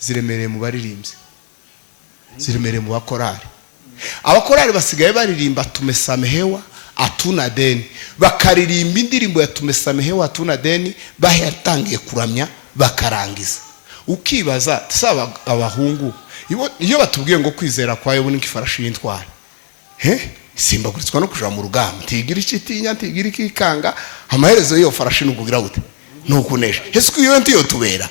ziremereye mu baririmbyi, ziremereye mu bakorari. Abakorari basigaye baririmba tumesamehewa hatuna deni, bakaririmba indirimbo ya tumesamehewa hatuna deni bayatangiye kuramya bakarangiza. Ukibaza saba abahungu iyo batubwiye ngo kwizera kwayo buni nk'ifarashi y'intwara, simba kuritswa no kuja mu rugamba, ntigira ikitinya, ntigira ikikanga, amaherezo yo farashi nukugira gute nukunesha. Ese iyo ntiyo tubera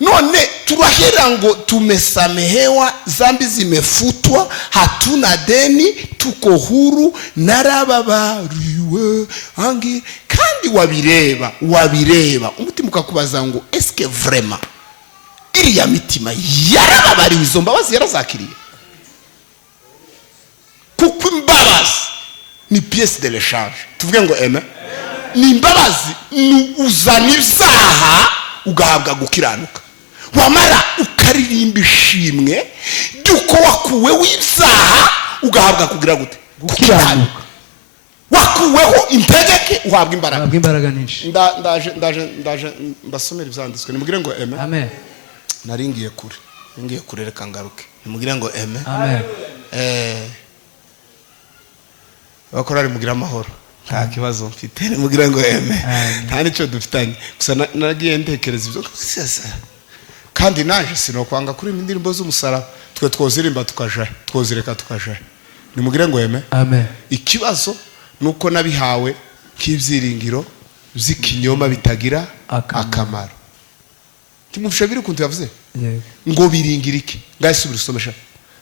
none turahera ngo tumesamehewa, zambi zimefutwa, hatuna deni, tuko huru, narababariwe angi. Kandi wabireba umutima ukakubaza ngo eske vraiment iriya mitima yarababariwe, izo mbabazi yarazakiriye? Kuko imbabazi ni pièce de l'échange. Tuvuge ngo amen. Ni imbabazi uzana ibyaha ugahabwa gukiranuka, wamara ukaririmba ishimwe ryuko wakuweho ibyaha ugahabwa kugira gute gukiranuka, wakuweho integeke uhabwa imbaraga nyinshi. ndaje mbasomera ibyanditswe, nimugire ngo amen. Amen. Naringiye kure reka ngaruke, nimugire ngo amen. Amen. Bakorari mugira amahoro, nta kibazo mfite, nimugire ngo amen. Nta nicyo dufitanye, gusa nagiye ntekereza ibyo kandi naje sinokwanga kuri indirimbo z'umusaraba, twe twozirimba tukaja, twozireka tukaja, nimugire ngo amen. Amen. Ikibazo nuko nabihawe k'ibyiringiro by'ikinyoma bitagira akamaro. Timufisha biri kuntu yavuze ngo biringira iki? Ngasubira usomesha.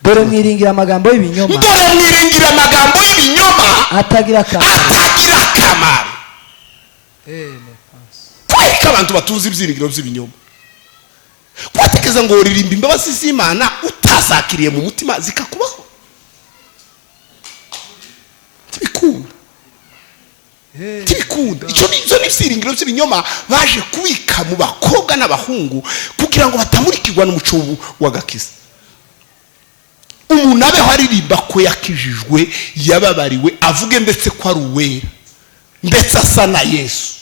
Dore mwiringira amagambo y'ibinyoma, atagira akamaro. Kweka abantu batunze ibyiringiro by'ibinyoma, kwatekeza ngo uririmba imbabazi z'Imana utazakiriye mu mutima zikakubaho. Tibikunda. Icyo ni ibyiringiro by'ibinyoma baje kubika mu bakobwa n'abahungu kugira ngo batamurikirwa n'umuco w'agakiza. Umuntu abeho aririmba ko yakijijwe, yababariwe, avuge ndetse ko ari uwera, ndetse asa na Yesu,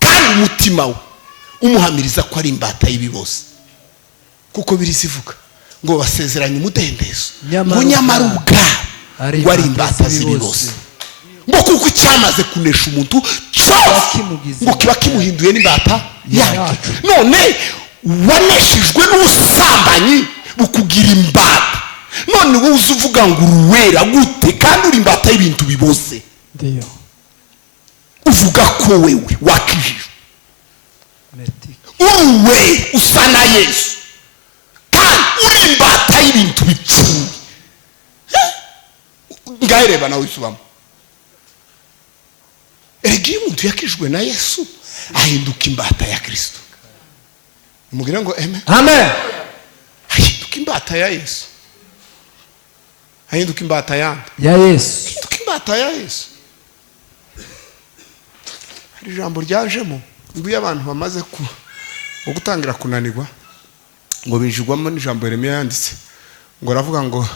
kandi umutima we umuhamiriza ko ari imbata y'ibi bose. Kuko birizivuga ngo basezeranye umudendezo, ngo nyamara ubwabo ngo ari imbata z'ibi bose, ngo kuko cyamaze kunesha umuntu cyose ngo kiba kimuhinduye n'imbata yacu. None waneshejwe n'ubusambanyi bukugira imbata, none wowe uzuvuga ngo uruwera gute kandi uri imbata y'ibintu bibose? Ndiyo uvuga ko wewe wakijijwe, uruwe usa na Yesu, kandi uri imbata y'ibintu bipfuye. Ngahireba nawe isubamo. Erega umuntu yakijwe na Yesu ahinduka imbata ya Kristo. Nimugire ngo amen. Amen. Ahinduka imbata ya Yesu, ahinduka imbata ya Yesu, ahinduka imbata ya Yesu. Hari ijambo ryajemo ngo iyo abantu bamaze gutangira kunanirwa ngo binjigwamo n'ijambo Yeremiya yanditse ngo aravuga ngo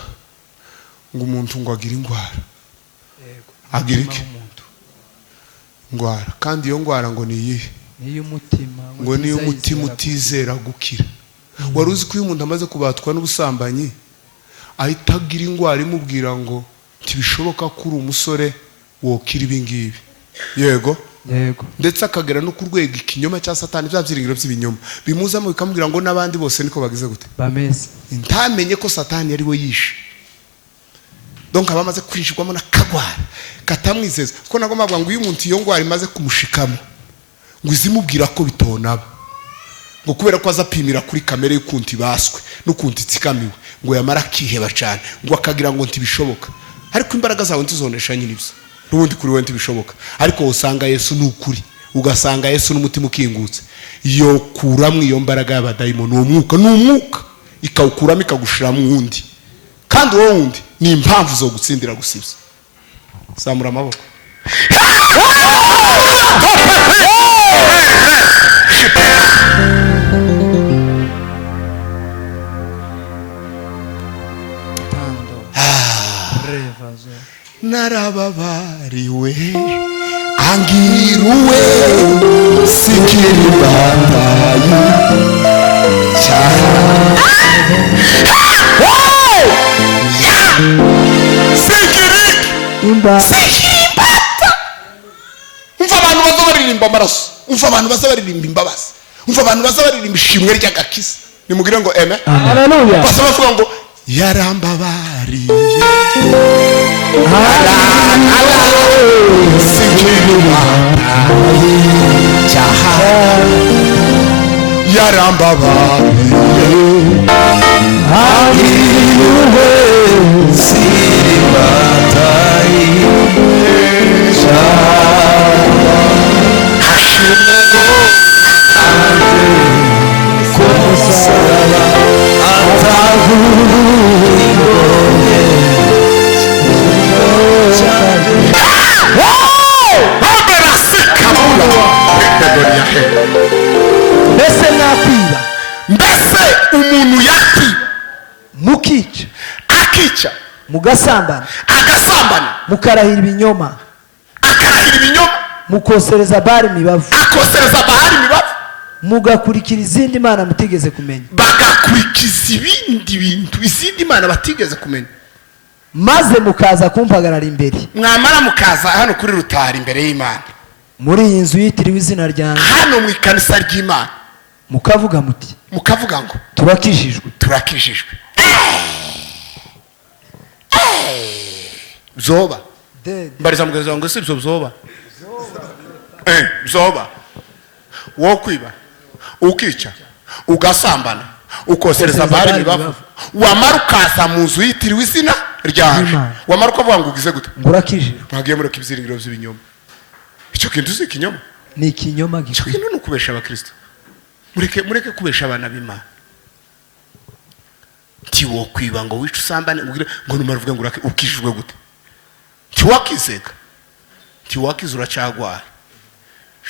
umuntu ngo agira ingwara, agira iki? Ngwara. Kandi iyo ngwara ngo ni iyihe? Ngo niyo umutima utizera gukira. Wari uzi ko iyo umuntu amaze kubatwa n'ubusambanyi ahita agira ingwara imubwira ngo ntibishoboka ko uri umusore wokira ibi ngibi? Yego. Ndetse akagera no ku rwego ikinyoma cya Satani, bya byiringiro by'ibinyoma bimuzamo bikamubwira ngo n'abandi bose niko bagize gute bameze. Ntamenye ko Satani ari we yishe. Donc abamaze kwishigwamo nakagwara katamwizeza ko nago mabwa ngo uyu muntu iyo ngwara imaze kumushikamo ngo izimubwira ko bitonaba, ngo kubera ko azapimira kuri kamere y'ukunti baswe n'ukunti tsikamiwe ngo yamara kiheba cyane ngo akagira ngo ntibishoboka. Ariko imbaraga zawe ntizonesha nyine ibyo, n'ubundi kuri we ntibishoboka. Ariko usanga Yesu n'ukuri, ugasanga Yesu n'umutima ukingutse, iyo kuramwe iyo mbaraga y'abadayimoni, n'umwuka ikawukuramo ikagushira mu wundi, kandi wowe wundi ni impamvu zo gutsindira gusibya. Zamura amaboko. narababariwe angiruwe sikiri batayi sikiri imbata umva abantu baza baririmba amaraso, umva abantu baza baririmba imbabazi, umva abantu baza baririmba ishimwe ry'agakiza. Nimugire ngo amen. haleluya. Basa bavuga ngo yarambabariye sikiri batayi yarambabariye sikiri batayi mbese mwakwiba mbese umuntu yakwiba mukica akica mugasambana agasambana mukarahira ibinyoma akarahira ibinyoma mukosereza Bali imibavu akosereza Bahari imibavu mugakurikira izindi mana mutigeze kumenya bagakurikiza ibindi bintu izindi mana batigeze kumenya maze mukaza kumpagarara imbere mwamara mukaza hano kuri rutari imbere y'Imana muri iyi nzu yitiriwe izina ryanjye hano mu ikanisa ry'Imana mukavuga muti mukavuga ngo turakijijwe turakijijwe zoba mbariza mugenzi wangu si byo zoba zoba wo kwiba ukica ugasambana ukosereza Bahari imibavu wamara ukaza mu nzu yitiriwe izina ryanjye wamara ukavuga ngo ugize gute murakijijwe mwagiye mureka ibyiringiro by'ibinyoma. Icyo kintu si ikinyoma, ni ikinyoma icyo kintu ni ukubesha abakristo. Mureke kubesha abana b'Imana. Tiwo kwiba ngo wica usambane ngo numara uvuga ngo ukijijwe gute tiwakizeka tiwakiza uracagwaye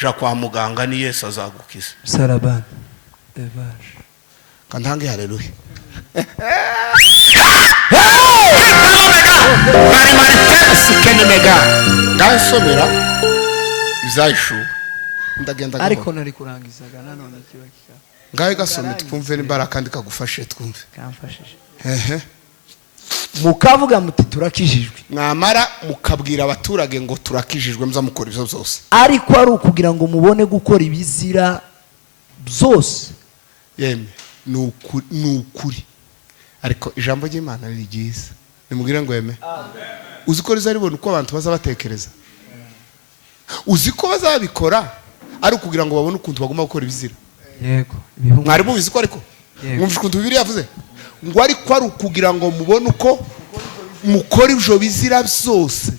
ja kwa muganga ni Yesu azagukiza sarabana ebaje kantange haleluya ndasomera izayishu ndagenda ariko nari kurangizaga nanone kibakika ngaye gasome twumve n'imbara kandi kagufashe twumve kamfashije mukavuga muti turakijijwe mwamara mukabwira abaturage ngo turakijijwe muzamukora ibyo byose ariko ari ukugira ngo mubone gukora ibizira byose yeme ni ukuri ariko ijambo ry'Imana ni ryiza nimubwire ngo yeme uzi ko rizaribona uko abantu baza batekereza uzi ko bazabikora ari ukugira ngo babone ukuntu bagomba gukora ibizira yego mwari mubizi ko ariko mwumva ukuntu Bibiliya yavuze ngo ariko ari ukugira ngo mubone uko mukora ibyo bizira byose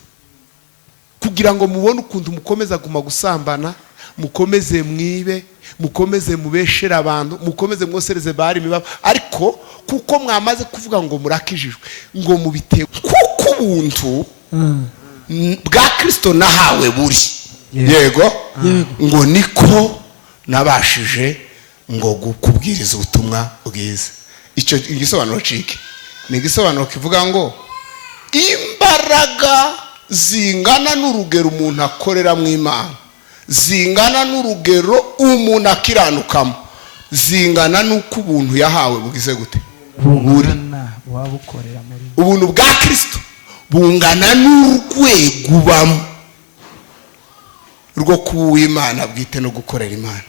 kugira ngo mubone ukuntu mukomeza guma gusambana mukomeze mwibe mukomeze mubeshere abantu mukomeze mwosereze Bahari imibavu ariko kuko mwamaze kuvuga ngo murakijijwe ngo mubitewe kuko ubuntu bwa Kristo nahawe buri yego ngo niko nabashije ngo gukubwiriza ubutumwa bwiza. Icyo igisobanuro cike ni igisobanuro kivuga ngo imbaraga zingana n'urugero umuntu akorera mu Imana zingana n'urugero umuntu akiranukamo zingana n'uko ubuntu yahawe bugize gute buri wabukorera muri ubuntu bwa Kristo bungana n'urwego ubamo rwo kuba Imana bwite no gukorera Imana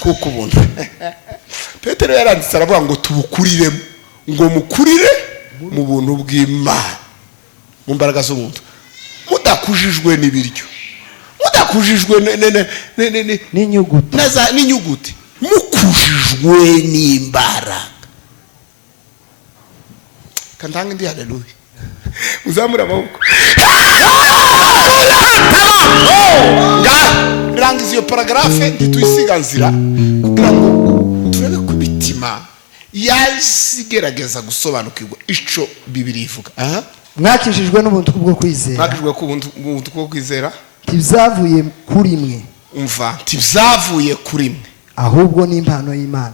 kuko ubuntu Petero yaranditse aravuga ngo tubukuriremo ngo mukurire mu buntu bw'Imana mu mbaraga z'umuntu mudakujijwe n'ibiryo mudakujijwe n'inyuguti mukujijwe n'imbaraga kantanga ndi haleluya uzamura amaboko rangiza iyo paragrafe ntituyisiganzira kugira ngo turebe ku bitima yazigerageza gusobanukirwa ico Bibiliya ivuga. mwakijijwe n'ubuntu bwo kwizera mwakijijwe ku buntu bwo kwizera tivyavuye kuri mwe umva tivyavuye kuri mwe ahubwo ni impano y'Imana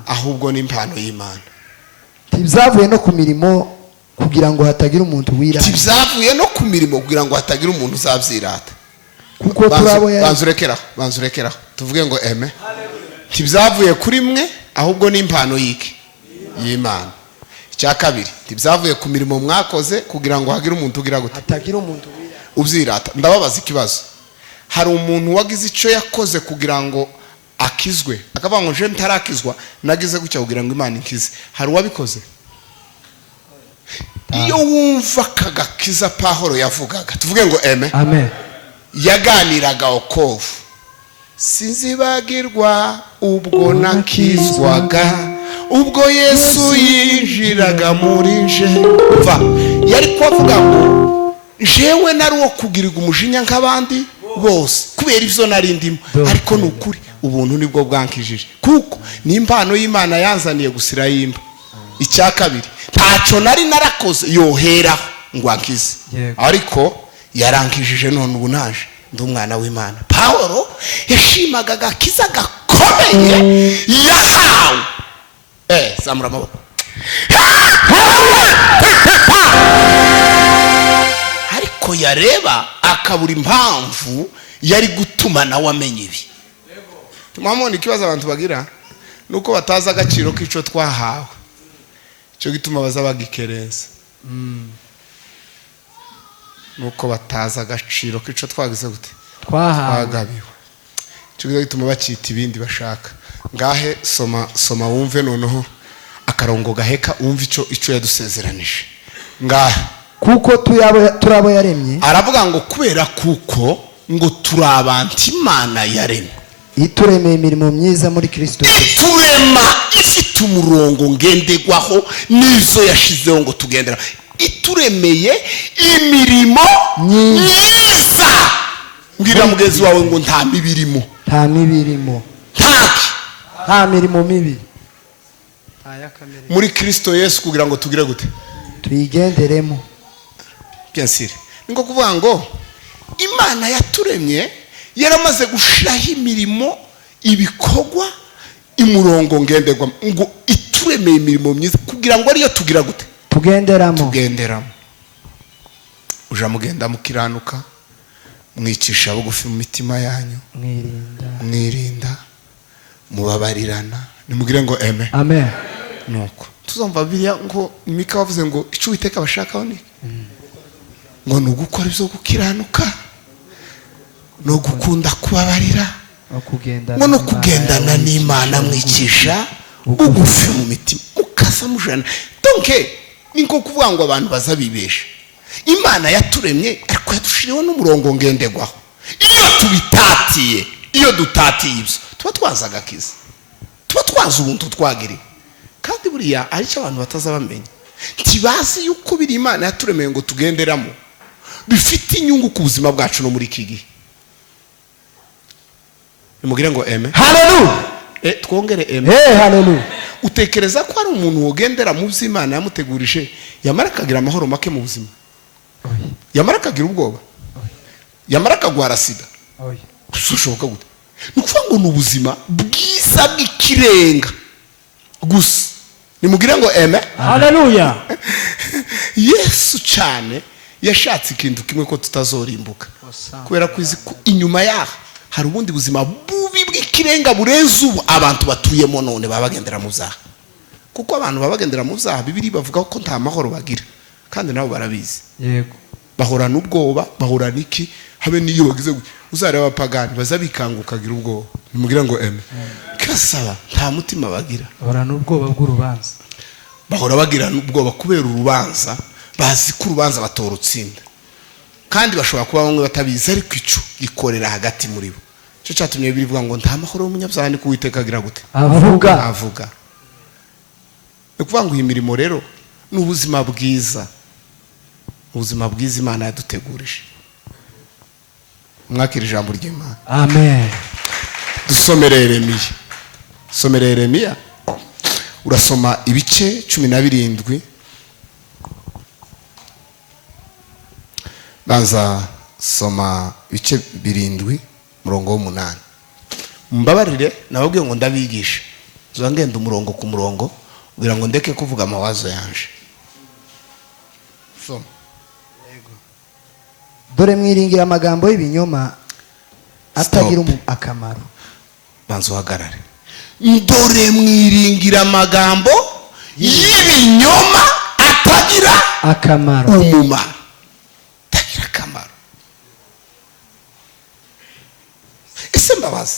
tivyavuye no ku mirimo kugira ngo hatagira umuntu wirata tivyavuye no ku mirimo kugira ngo hatagira umuntu uzavyirata kuko turabo banzurekeraho tuvuge ngo eme. Ntibyavuye kuri mwe ahubwo ni impano y'iki y'Imana. Icya kabiri, ntibyavuye ku mirimo mwakoze kugira ngo hagire umuntu ugira gute atagira umuntu ubyirata. Ndababaza ikibazo, hari umuntu wagize icyo yakoze kugira ngo akizwe akavuga ngo je ntarakizwa nagize gutya kugira ngo Imana inkize? Hari uwabikoze? Iyo wumva kagakiza Pawulo yavugaga, tuvuge ngo eme. Amen. Yaganiraga okovu, sinzibagirwa ubwo nakizwaga, ubwo Yesu yinjiraga muri nje. Va, yari kuvuga ngo jewe nari wo kugirirwa umujinya nk'abandi bose kubera ivyo nari ndimo, ariko nukuri ubuntu nibwo bwankijije, kuko ni impano y'Imana yanzaniye gusira yimba. Icya kabiri, ntaco nari narakoze yoheraho ngo ankize, ariko yarankijije none ubu naje ndi umwana w'Imana. Pawulo yashimaga agakiza gakomeye yahawe. Zamura amaboko. Ariko yareba akabura impamvu yari gutuma nawe amenya ibi. Tumamone ikibazo abantu bagira nuko bataza agaciro k'ico twahawe, cyo gituma baza bagikereza. Nuko bataza agaciro k'ico twagize gute twagabiwe, cyo gituma bacita ibindi bashaka. Ngahe soma wumve noneho akarongo gaheka wumve ico yadusezeranije. Ngahe kuko turabo yaremye, aravuga ngo kubera kuko ngo turabantu Imana yaremye, ituremeye imirimo myiza muri Kristo. Iturema ifite umurongo ngendegwaho nizo yashizeho ngo tugendera. Ituremeye imirimo myiza. Mbwira mugenzi wawe ngo nta mibirimo. Nta mibirimo. Nta mirimo mibi muri Kristo Yesu kugira ngo tugire gute tuyigenderemo. Bien sûr, ngo kuvuga ngo Imana yaturemye yaramaze gushiraho imirimo ibikogwa imurongo ngendegwa, ngo ituremeye imirimo myiza kugira ngo ariyo tugira gute tugenderamo. Uja mugenda mukiranuka, mwicisha bugufi mu mitima yanyu, mwirinda mubabarirana. Nimugire ngo amen. Amen. Nuko tuzumva Bibiliya ngo Mika wavuze ngo ico Uwiteka bashakaho ni ngo nugukora ibyo gukiranuka, no gukunda kubabarira, ngo no kugendana n'Imana mwicisha bugufi mu mitima mukasa mujana. Donc niko kuvuga ngo abantu bazabibesha. Imana yaturemye ariko yadushiriho n'umurongo ngendegwaho. Iyo dutatiye ibyo tuba twazaga kiza, tuba twaza ubuntu twagiriwe. Kandi buriya ari cyo abantu batazabamenya, ntibazi yuko biri Imana yaturemeye ngo tugenderamo bifite inyungu ku buzima bwacu no muri iki gihe. Nimugire ngo amen. Hallelujah. Twongere amen. Hallelujah. Utekereza ko ari umuntu wogendera mu by'Imana yamutegurije yamara kagira amahoro make mu buzima? Yamara kagira ubwoba? Yamara kagwara sida? Gushoboka gute? Nukuvuga ngo n'ubuzima bwiza bw'ikirenga gusa. Nimugire ngo amen. Hallelujah. Yesu cyane yashatse ikintu kimwe ko tutazorimbuka, kubera kwizi ko inyuma yaho hari ubundi buzima bubi bw'ikirenga burenze ubu abantu batuyemo none babagendera mu byaha. Kuko abantu babagendera mu byaha Bibiliya bavuga ko nta mahoro bagira, kandi nabo barabizi. Yego. Bahorana ubwoba, bahorana iki, habe niyo bagize uzareba abapagani bazabikanguka gira ubwoba. Nimugire ngo amen. Kasaba nta mutima bagira, bahorana ubwoba bw'urubanza. Bahora bagira ubwoba kubera urubanza, bazi ko urubanza batorutsinda, kandi bashobora kuba bamwe batabizi ariko ico gikorera hagati muri bo. Cyo cyatumye bivuga ngo nta mahoro y'umunyabyaha ni Uwiteka agira gute avuga. Ukuvuga ngo imirimo rero n'ubuzima bwiza, ubuzima bwiza Imana yadutegurije. Mwakira ijambo ry'Imana. Amen. Dusomere Yeremiya. Somera Yeremiya, urasoma ibice 17. Banza soma ibice 7 murongo w'8. Mbabarire nababwiye ngo ndabigisha, zangenda umurongo ku murongo kugira ngo ndeke kuvuga amawazo yanje. Soma. Dore mwiringira amagambo y'ibinyoma, atagira akamaro. banza uhagarare. Ndore mwiringira amagambo y'ibinyoma atagira akamaro. umumaro. Atagira akamaro. Ese mbabazi,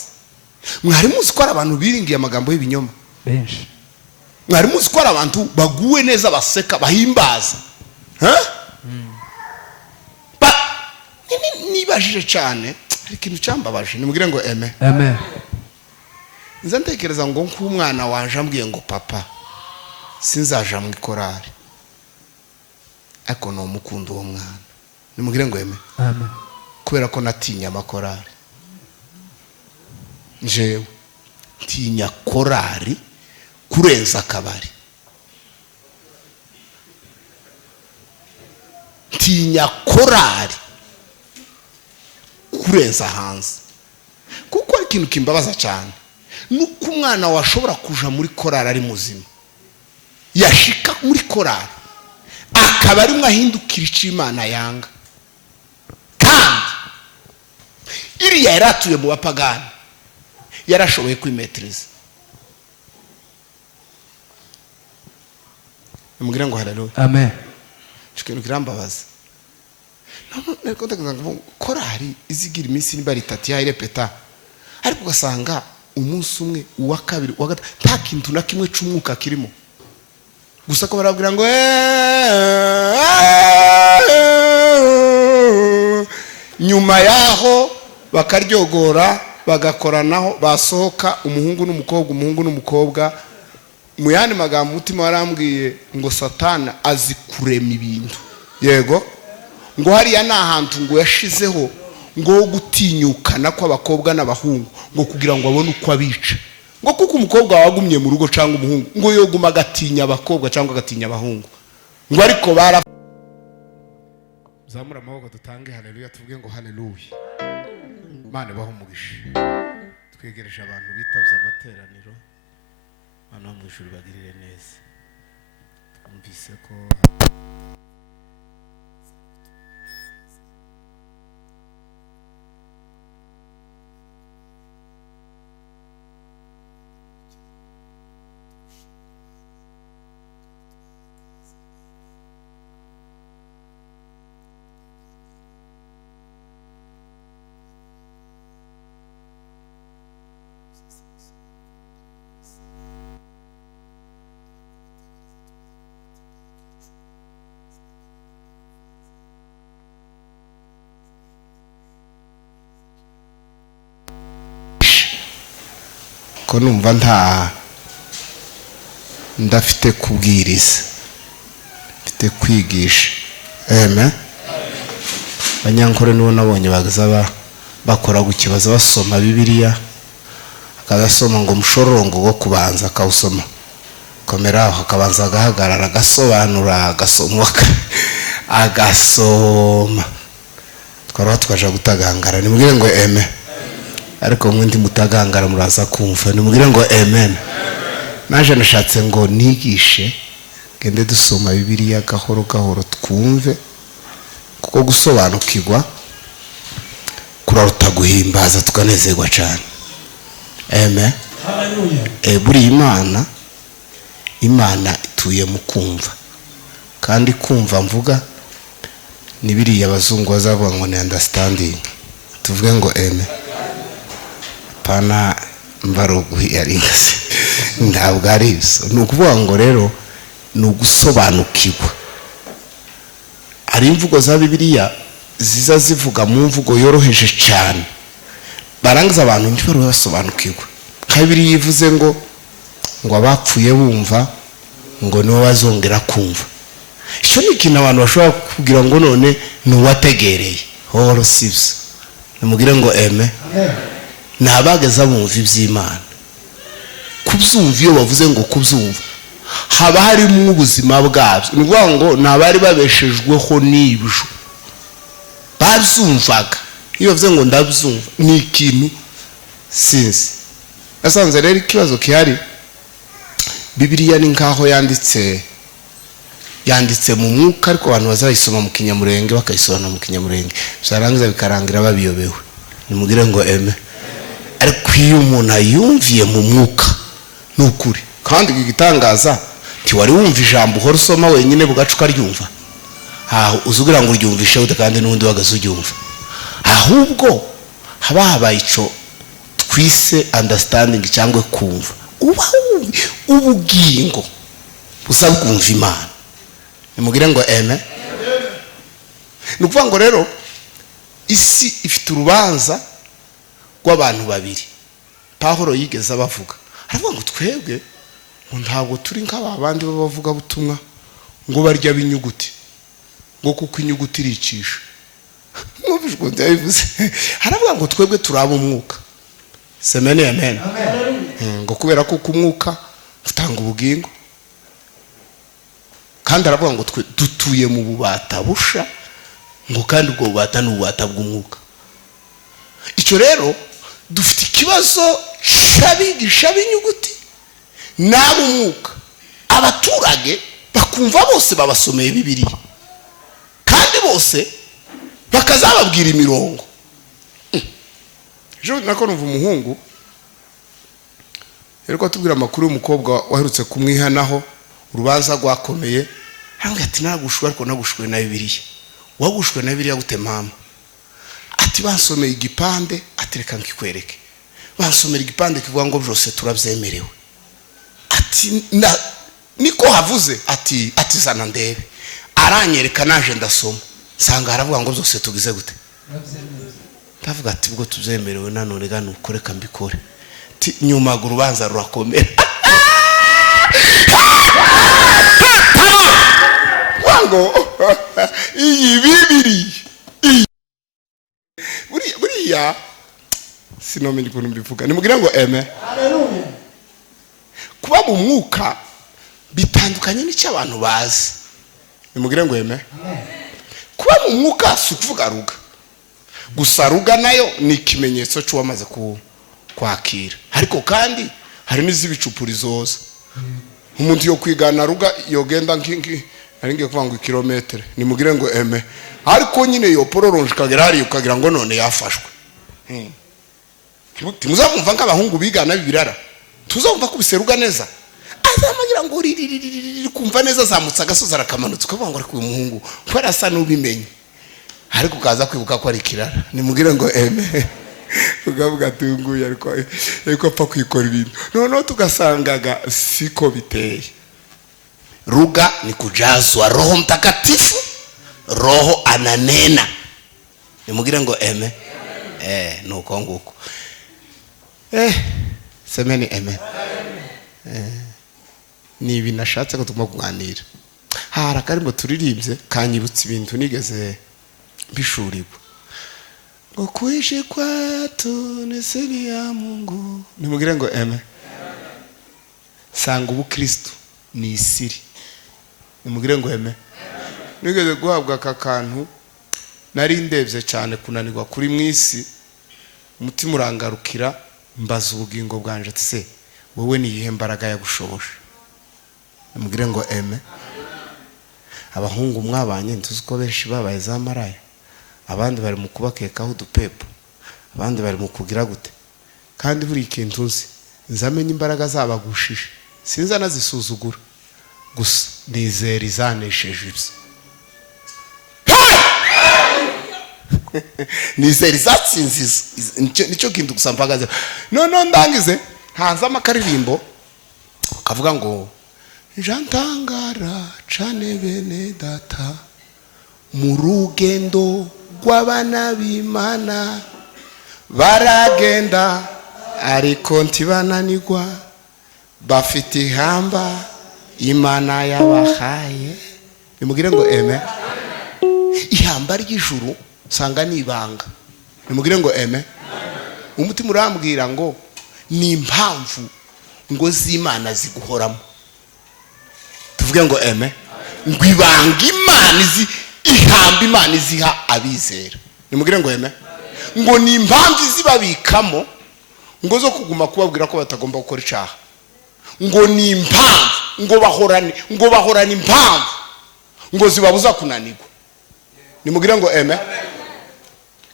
mwari muzi ko ari abantu biringiye amagambo y'ibinyoma benshi? mwari muzi ko ari abantu baguwe neza, baseka, bahimbaza? Nibajije cyane, hari ikintu cyambabaje, nimubwire ngo amen. Nza ntekereza ngo nk'umwana wanje ambwiye ngo papa sinzaja mu ikorari, ariko no mukunda uwo mwana, nimubwire ngo amen. Kubera ko natinya amakorari. Njewe ntinya korari kurenza akabari. Ntinya korari kurenza hanze. Kuko ari ikintu kimbabaza cyane, nuko umwana washobora kuja muri korari ari muzima, yashika muri korari akaba ari mwahindukira icyo Imana yanga. Kandi iriya yaratuye mu bapagani, yarashoboye kwimetriza. Nimubwire ngo haleluya. Amen. Ikintu kirambabaza, nako ndavuga ngo korari izigira iminsi niba itatu yayirepeta, ariko ugasanga umunsi umwe, uwa kabiri, uwa gatatu nta kintu na kimwe cy'umwuka kirimo, gusa ko barabwira ngo nyuma yaho bakaryogora bagakoranaho, basohoka umuhungu n'umukobwa. Mu yandi magambo umutima warambwiye ngo Satana azi kurema ibintu, yego, ngo hariya ni ahantu ngo yashizeho ngo gutinyukana kw'abakobwa n'abahungu, ngo kugira ngo abone uko abica, ngo kuko umukobwa wagumye mu rugo cyangwa umuhungu ngo yoguma agatinya abakobwa cyangwa agatinya abahungu, ngo ariko zamura amaboko dutange haleluya, tuvuge ngo haleluya. Imana ibahe umugisha. Twegereje abantu bitavye amateraniro, Imana mu ijuru bagirire neza. Twumvise ko ko numva ndafite kubwiriza, mfite kwigisha. Amen. Abanyankore nibo nabonye bagaza bakora gukibaza basoma Bibiliya, akazasoma ngo mushororongo wo kubanza akawusoma, komeraho akabanza agahagarara agasobanura, agasoma twara twaje gutagangara. Nimubwire ngo amen. Ariko mwindi mutagangara muraza kumva, nimubwire ngo amen. Naje nashatse ngo nigishe, gende dusoma Bibiliya gahoro gahoro twumve, kuko gusobanukirwa kuraruta guhimbaza tukanezerwa cyane. Amen. Haleluya. Buri Imana ituye mu kumva, kandi kumva mvuga ni biriya abazungu bazavuga ngo ni understanding. Tuvuge ngo amen. Pana mbaroguhiyaringase ntabwo ari iso. Ni ukuvuga ngo rero ni ugusobanukirwa. Hari imvugo za Bibiliya ziza zivuga mu mvugo yoroheje cyane, barangiza abantu ntibari basobanukirwa. Kabiri yivuze ngo abapfuye bumva ngo nibo bazongera kumva. Icyo ni ikintu abantu bashobora kugira ngo none ni uwategereye. Horo sibyo. Nimugire ngo amen. Nabageza bumva iby'Imana. Kubyumva, iyo bavuze ngo kubyumva, haba harimo ubuzima bwabyo. Ni ukuvuga ngo nabari babeshejweho n'ibyo babyumvaga. Iyo bavuze ngo ndabyumva ni ikintu sinzi. Nasanze rero ikibazo kihari, Bibiliya ni nkaho yanditse mu mwuka, ariko abantu bazayisoma mu kinyamurenge bakayisobanura mu kinyamurenge, byarangiza bikarangira babiyobewe. nimugire ngo eme. Ariko iyo umuntu ayumviye mu mwuka n'ukuri kandi igitangaza ntiwari wumva ijambo uhora usoma wenyine bugacu ukaryumva, uzugira ngo uryumvishe ute kandi n'undi wagaze uryumva, ahubwo haba habaye ico twise understanding cyangwa kumva, uba ubugingo usaba kumva Imana. Nimugire ngo eme. Nukuvuga ngo rero isi ifite urubanza rw'abantu babiri. Pawulo yigeze abavuga, aravuga ngo twebwe ntabwo turi nk'abandi bavuga butumwa ngo barya binyuguti, ngo kuko inyuguti iricisha. Mwumvishwe ndabivuze. Aravuga ngo twebwe turaba umwuka. Semene amen. Ngo kubera ko umwuka utanga ubugingo, kandi aravuga ngo twe dutuye mu bubata busha, ngo kandi ubwo bubata n'ububata bw'umwuka. Icyo rero dufite ikibazo shabigisha binyuguti nabo umwuka. Abaturage bakumva bose babasomeye Bibiliya kandi bose bakazababwira imirongo. Ejo nako numva umuhungu yeriko atubwira amakuru y'umukobwa waherutse kumwihanaho urubanza rwakomeye. Arambwira ati nagushwe ariko nagushwe na Bibiliya. Wagushwe na Bibiliya gute mama? Ati bansomeye igipande, atereka nkikwereke. Bansomera igipande kivuga ngo byose turabyemerewe. Ati niko havuze, ati zana ndebe. Aranyereka naje ndasoma. Sanga aravuga ngo byose tugize gute? Ndavuga ati bwo tubyemerewe nanone gano ukoreka mbikore. Ati nyuma urubanza rurakomera. Wango iyi Bibiliya buriya sinomenya ukuntu mbivuga. Nimugire ngo eme. Haleluya. Kuba mu mwuka bitandukanye n'icyo abantu bazi. Nimugire ngo eme. Kuba mu mwuka si ukuvuga ruga gusa. Ruga nayo ni ikimenyetso cy'uwamaze kwakira, ariko kandi hari n'izibicupuri zoza. Umuntu yo kwigana ruga yogenda ari ngiye kuvuga ngo kilometre. Nimugire ngo eme. Ariko nyine yo pororonje kagera hari ukagira ngo none yafashwe. Timuzamumva nk'abahungu bigana bibirara. Tuzamumva kubiseruga neza. Azamagira ngo kumva neza zamutsa agasoza rakamanutse ukavuga ngo ariko uyu muhungu kwera asa n'ubimenye. Ariko kaza kwibuka ko ari kirara. Nimugire ngo eme. Ugavuga tunguye ariko apfa kwikora ibintu. Noneho tugasangaga siko biteye. Ruga ni kujazwa Roho Mtakatifu. Roho ananena. Nimugire ngo eme. Nuko nguko. Semeni eme. Ni binashatse ko tugomba kuganira. Harakarimbo turirimbye kanyibutse ibintu nigeze bishurirwa. Ngo kuishi kwetu ni siri ya Mungu. Nimugire ngo eme. Sanga ubu Kristo ni isiri. Nimugire ngo eme. Nigeze guhabwa akakantu nari ndebye cyane kunanirwa kuri mwisi, umutima urangarukira mbaza ubugingo bwanje ati se wowe ni iyihe mbaraga yagushobosha? Nimugire ngo eme. Abahungu mwabanye ntuzi ko benshi babaye za maraya, abandi bari mu kubakekaho udupepo, abandi bari mu kugira gute, kandi buri ikintu nzi nzamenye imbaraga zabagushije, sinza nazisuzugura gusa nizera izanesheje ibyo. Nizera izatsinziza nicyo kintu gusa mpagaze. None ndangize hanze amakaririmbo kavuga ngo jantangara cane bene data mu rugendo rw'abana b'Imana baragenda ariko ntibananirwa, bafite ihamba Imana yabahaye. Nimugire ngo eme. Ihamba ry'ijuru sanga nibanga. Nimugire ngo eme. Umutima urambwira ngo ni impamvu ngo z'Imana ziguhoramo. Tuvuge ngo eme. Ngo ibanga Imana ihamba Imana iziha abizera. Nimugire ngo eme. Ngo ni impamvu zibabikamo ngo zo kuguma kubabwira ko batagomba gukora icyaha. Ngo ni impamvu ngo bahorane impamvu ngo zibabuza kunanirwa. Nimugire ngo eme.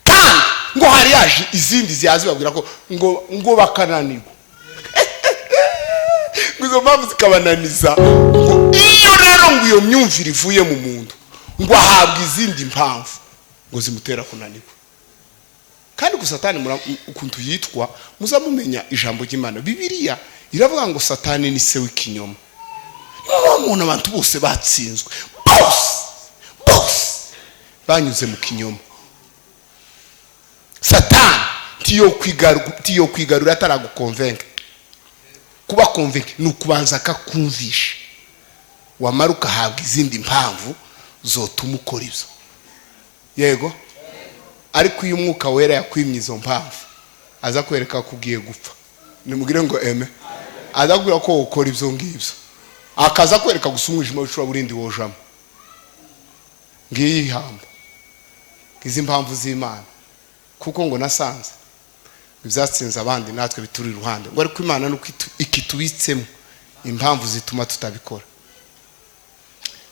Kandi ngo hari yaje izindi ziyazi babwira ko ngo bakananirwa ngo izo mpamvu zikabananiza. Iyo rero ngo iyo myumvire ivuye mu muntu ngo ahabwa izindi mpamvu ngo zimutera kunanirwa. Kandi ku Satani ukuntu yitwa muzamumenya ijambo ry'Imana. Bibiliya iravuga ngo Satani ni se w'ikinyoma. Umuntu abantu bose batsinzwe bose banyuze mu kinyoma. Satani tiyo kwigarura ataragukonvenka. Kuba konvenka ni ukubanza akakumvisha, wamara ukahabwa izindi mpamvu zotuma ukora ibyo. Yego, ariko iyo umwuka wera yakwimye izo mpamvu aza kwereka ko ugiye gupfa, nimugire ngo eme, aza kubwira ko ukora ibyo ngibyo, akaza kwereka gusa umwijima w'icura burindi wojamo. Ngiyi ihamba izi mpamvu z'Imana, kuko ngo nasanze ibyatsinze abandi natwe bituri iruhande, ngo ariko Imana nuko ikitubitsemo impamvu zituma tutabikora.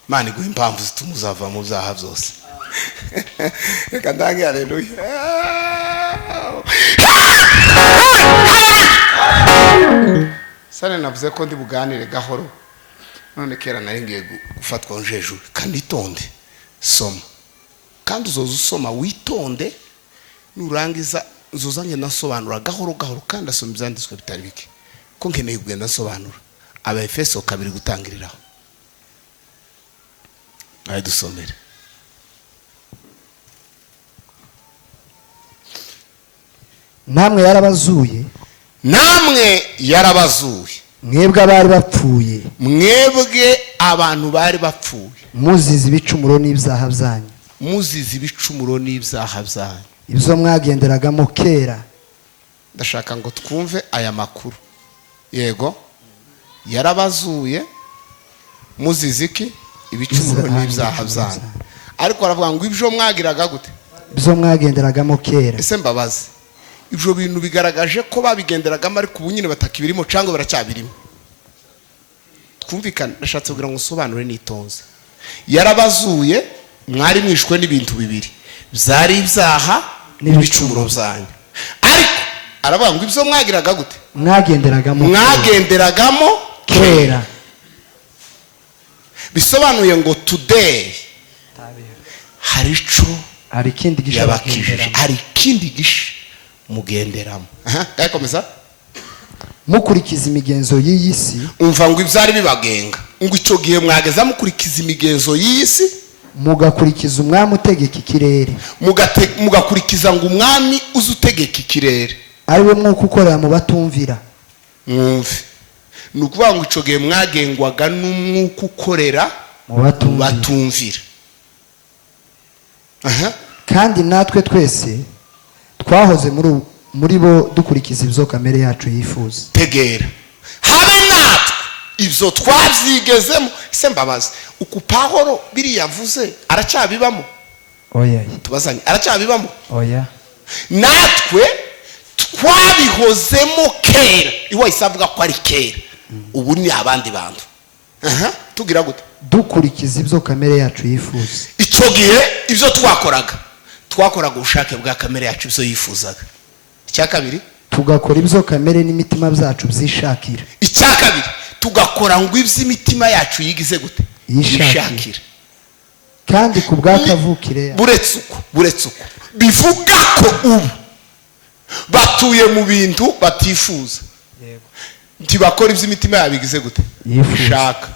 Imana iguha impamvu zituma uzava mu byaha byose. Reka ndange haleluya. Sane navuze ko ndi buganire gahoro, none kera nari ngiye gufatwa njeju. Kandi itonde soma, kandi uzoza usoma witonde, nurangiza uzozange nasobanura gahoro gahoro, kandi asoma ibyanditswe bitari bike ko nkeneye kugenda nasobanura. Abaefeso 2 gutangiriraho. Ayi dusomere. Namwe yarabazuye mwebwe abari bapfuye, mwebwe abantu bari bapfuye, muzize ibicumuro n'ibyaha byanyu, ibyo mwagenderagamo kera. Ndashaka ngo twumve aya makuru. Yego, yarabazuye muzize iki? Ibicumuro n'ibyaha byanyu. Ariko aravuga ngo ibyo mwagiraga gute? Ibyo mwagenderagamo kera. Ese mbabaze, ibyo bintu bigaragaje ko babigenderagamo ariko ubu nyine batakibirimo cyangwa baracyabirimo? Twumvikana. Ndashatse kugira ngo usobanure nitonze. Yarabazuye, mwari mwishwe n'ibintu bibiri, byari ibyaha n'ibicumuro byanyu. Ariko aravuga ngo ibyo mwagiraga gute? Mwagenderagamo kera. Bisobanuye ngo today hari ikindi gishe mugenderamo. Komeza. Mukurikiza imigenzo y'iyi si. Umva ngo ibyari bibagenga, ngo icyo gihe mwageza mukurikiza imigenzo y'iyi si, mugakurikiza umwami utegeka ikirere, mugakurikiza ngo umwami uzi utegeka ikirere, ari we mwuka ukorera mu batumvira. Mwumve, ni ukuvuga ngo icyo gihe mwagengwaga n'umwuka ukorera mu batumvira. Kandi natwe twese twahoze muri bo dukurikiza ibyo kamere yacu yifuza. Tegera, habe natwe ibyo twabyigezemo. Ese mbabaze, uku Pawulo biriya yavuze aracyabibamo? Oya. Tubazanye, aracyabibamo? Oya. Natwe twabihozemo kera. Iwe isavuga ko ari kera, ubu ni abandi bantu. Tugira gute? Dukurikiza ibyo kamere yacu yifuza. Icyo gihe ibyo twakoraga ubushake bwa kamere yacu ibyo yifuzaga. Icya kabiri, tugakora ibyo kamere n'imitima byacu byishakira. Icya kabiri, tugakora ngo iby'imitima yacu yigize gute? Yishakira. Kandi ku bw'akavukire buretse uko bivuga ko ubu batuye mu bintu batifuza. Yego, ntibakora iby'imitima yabo yigize gute? Yishaka.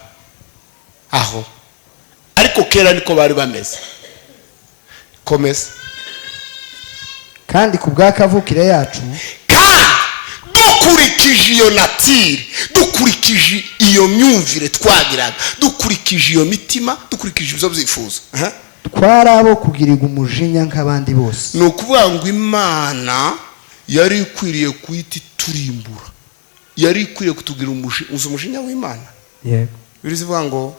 Aho ariko kera niko bari bameze. Komeza. Kandi ku bw'akavukire yacu, kandi dukurikije iyo natire, dukurikije iyo myumvire twagiraga, dukurikije iyo mitima, dukurikije ibyo byifuzo, twari abo kugirirwa umujinya nk'abandi bose. Ni ukuvuga ngo Imana yari ikwiriye kuhita iturimbura, yari ikwiriye kutugira umujinya w'Imana. Yego, birivuga ngo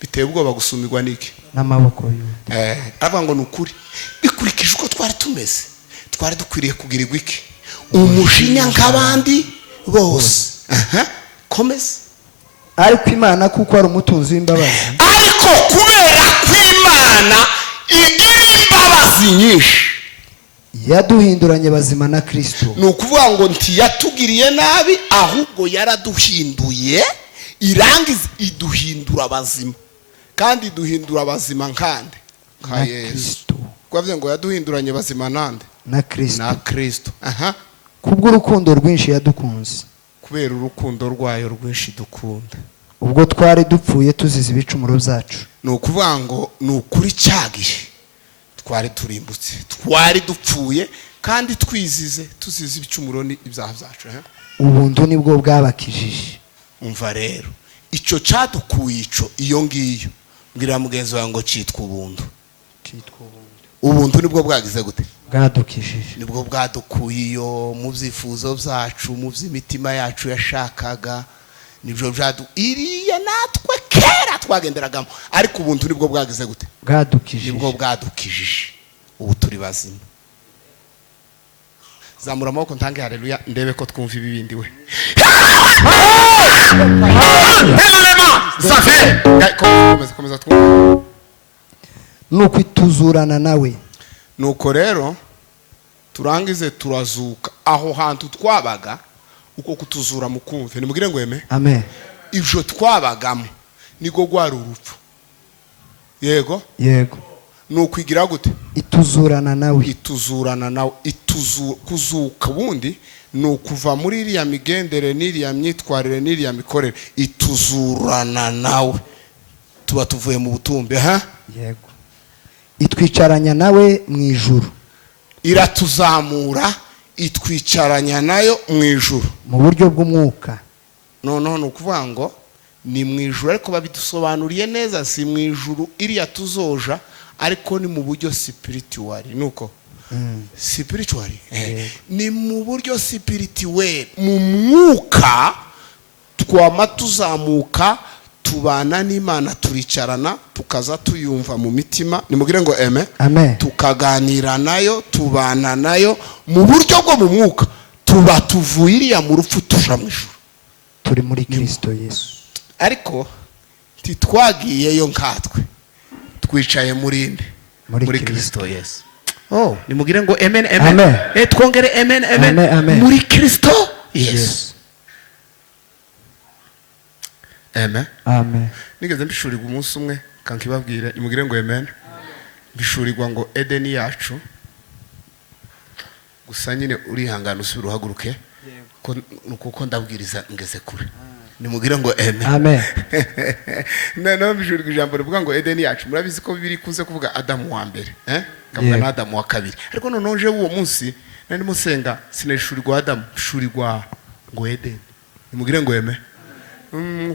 biteye ubwoba gusumirwa n'iki? N'amaboko y'undi. Aravuga ngo ni ukuri, bikurikije uko twari tumeze, twari dukwiriye kugirirwa iki? Umujinya nk'abandi bose. Komeza. Ariko Imana kuko ari umutunzi w'imbabazi, ariko kubera ko Imana igira imbabazi nyinshi, yaduhinduranye bazima na Kristo. ni ukuvuga ngo ntiyatugiriye nabi ahubwo yaraduhinduye irangiza iduhindura abazima, kandi iduhindura abazima nkande nka Na Yesu. Kristo. Kwavuze ngo yaduhinduranye bazima nande Na Kristo. na Kristo. Aha, Kubw'urukundo rwinshi yadukunze. kubera urukundo rwayo rwinshi dukunda. Ubwo twari dupfuye tuzize ibicumuro byacu. ni ukuvuga ngo ni ukuri cyagihe twari turimbutse, twari dupfuye kandi tuzize ibicumuro n'ibyaha byacu. Ubuntu nibwo bwabakijije. umva rero icyo cyadukuye iyo ngiyo, mbwira mugenzi wawe ngo cyitwa ubuntu. Ubuntu nibwo bwagize gute? Bwadukijije. Nibwo bwadukuye iyo mu byifuzo byacu, mu by'imitima yacu yashakaga, nibyo iriya natwe kera twagenderagamo, ariko ubuntu nibwo bwagize gute? Bwadukijije. Nibwo bwadukijije. Ubu turi bazima. Zamura amaboko ntange haleluya, ndebe ko twumva ibibindi we. Komeza twumva. Nuko ituzurana nawe. Nuko rero turangize turazuka aho hantu twabaga, uko kutuzura mukumve. Nimugire ngo eme. Amen. Ivyo twabagamo niko gwari urupfu. Yego? Yego. Nuko igira gute? Ituzurana nawe. Ituzurana nawe. Kuzuka bundi ni ukuva muri iriya migendere n'iriya myitwarire n'iriya mikorere, ituzurana nawe. Tuba tuvuye mu butumbe. Yego. Itwicaranya nawe mu ijuru. Iratuzamura, itwicaranya nayo mu ijuru. Mu buryo bw'umwuka. Noneho ni ukuvuga ngo ni mu ijuru, ariko babidusobanuriye neza, si mu ijuru iriya tuzoja, ariko ni mu buryo spiritual. Nuko spiritual ni mu buryo spiritual, mu mwuka twama tuzamuka, tubana n'Imana, turicarana, tukaza tuyumva mu mitima. Nimugire ngo eme. Amen. Tukaganira nayo, tubana nayo mu buryo bwo mu mwuka, tuba tuvuye iriya mu rupfu tuja mu ijuru. Turi muri Kristo Yesu. Ariko titwagiyeyo nkatwe, twicaye muri Kristo Yesu. Nimugire ngo amen amen. Amen. Twongere amen amen. Amen, amen. Muri Kristo Yesu. Amen. Amen. Nigeze mbishurirwa umunsi umwe kankibabwira, nimugire ngo amen. Mbishurirwa ngo Edeni yacu, gusa nyine urihangana usubira uhaguruke, kuko ndabwiriza ngeze kure. Nimugire ngo amen. Amen. None mbishurirwa ijambo rivuga ngo Edeni yacu. Murabizi ko Bibiliya ikunze kuvuga Adamu wa mbere, kavuga na Adamu wa kabiri. Ariko none nje uwo munsi nari musenga, sinashurirwa Adamu, shurirwa ngo Edeni. Nimugire ngo amen.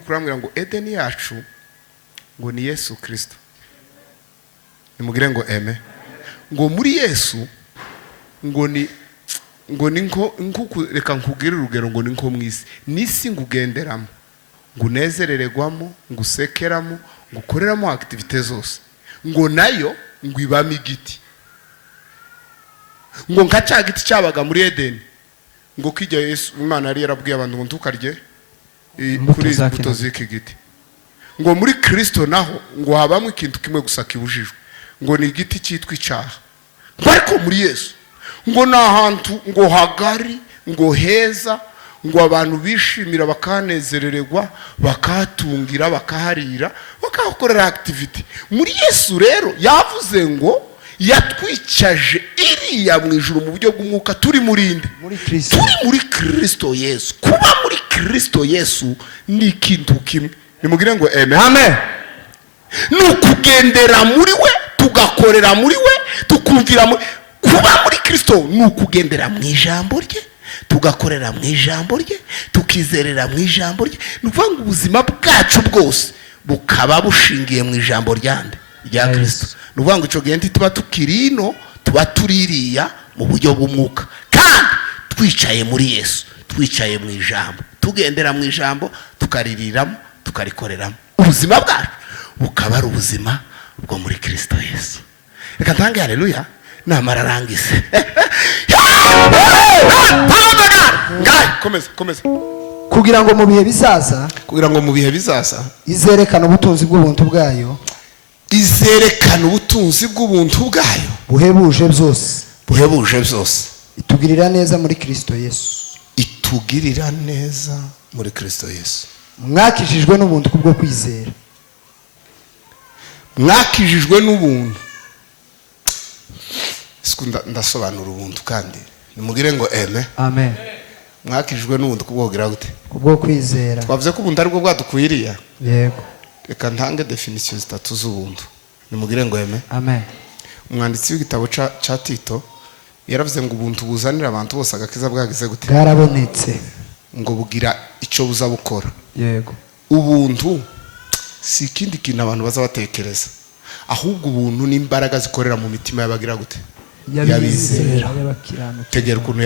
Kurambwira ngo Edeni yacu ngo ni Yesu Kristo. Nimugire ngo amen. Ngo muri Yesu ngo ni reka nkubwire urugero, ngo ni nko mwisi. Nisi ngugenderamo, ngunezereregwamo, ngusekeramo, ngukoreramo activite zose. Ngo nayo ngo ibamo igiti. Ngo nka cya giti cyabaga muri Edeni, ngo kijya Yesu Imana yari yarabwiye abantu ngo ntukarye kuri imbuto z'iki giti. Ngo muri Kristo naho ngo habamo ikintu kimwe gusa kibujijwe, ngo ni igiti cyitwa icyaha. Ngo ariko muri Yesu ngo ni ahantu ngo hagari, ngo heza, ngo abantu bishimira, bakanezerererwa, bakahatungira, bakaharira, bakahakorera activity. Muri Yesu rero yavuze ngo yatwicaje iriya mu ijuru mu buryo bw'umwuka, turi murinde turi muri Kristo Yesu. Kuba muri Kristo Yesu ni ikintu kimwe. Nimugire ngo amen. Amen. Nukugendera muri we, tugakorera muri we, tukumvira muri. Kuba muri Kristo nukugendera mu ijambo rye, tugakorera mu ijambo rye, tukizerera mu ijambo rye. Nuvuga ngo ubuzima bwacu bwose bukaba bushingiye mu ijambo ryande rya Kristo. Nuvuga ngo ico genti tuba tukirino, tuba tuririya mu buryo bw'umwuka, kandi twicaye muri Yesu, twicaye mu ijambo, tugendera mu ijambo, tukaririramo, tukarikoreramo. Ubuzima bwacu bukaba ari ubuzima bwo muri Kristo Yesu. Reka ntange haleluya. Namara rangize. Komeza. Kugira ngo mu bihe bizaza, izerekana ubutunzi bw'ubuntu bwayo, izerekana ubutunzi bw'ubuntu bwayo buhebuje byose, buhebuje byose itugirira neza muri Kristo Yesu. itugirira neza muri Kristo Yesu. Mwakijijwe n'ubuntu kubwo kwizera. Mwakijijwe n'ubuntu. Ndasobanura ubuntu kandi nimugire ngo amen. Mwakijijwe n'ubuntu kubwo kugira gute? Kubwo kwizera. Twavuze ko ubuntu ari bwo bwadukwiriye. Yego. Reka ntange definition zitatu z'ubuntu. Nimugire ngo amen. Umwanditsi w'igitabo ca Tito yaravuze ngo ubuntu buzanira abantu bose agakiza bwagize gute? Bwarabonetse. Ngo bugira icyo buza bukora. Yego. Ubuntu si ikindi kintu abantu baza batekereza, ahubwo ubuntu n'imbaraga zikorera mu mitima y'abagira gute? Yabizera. Tegera ukuntu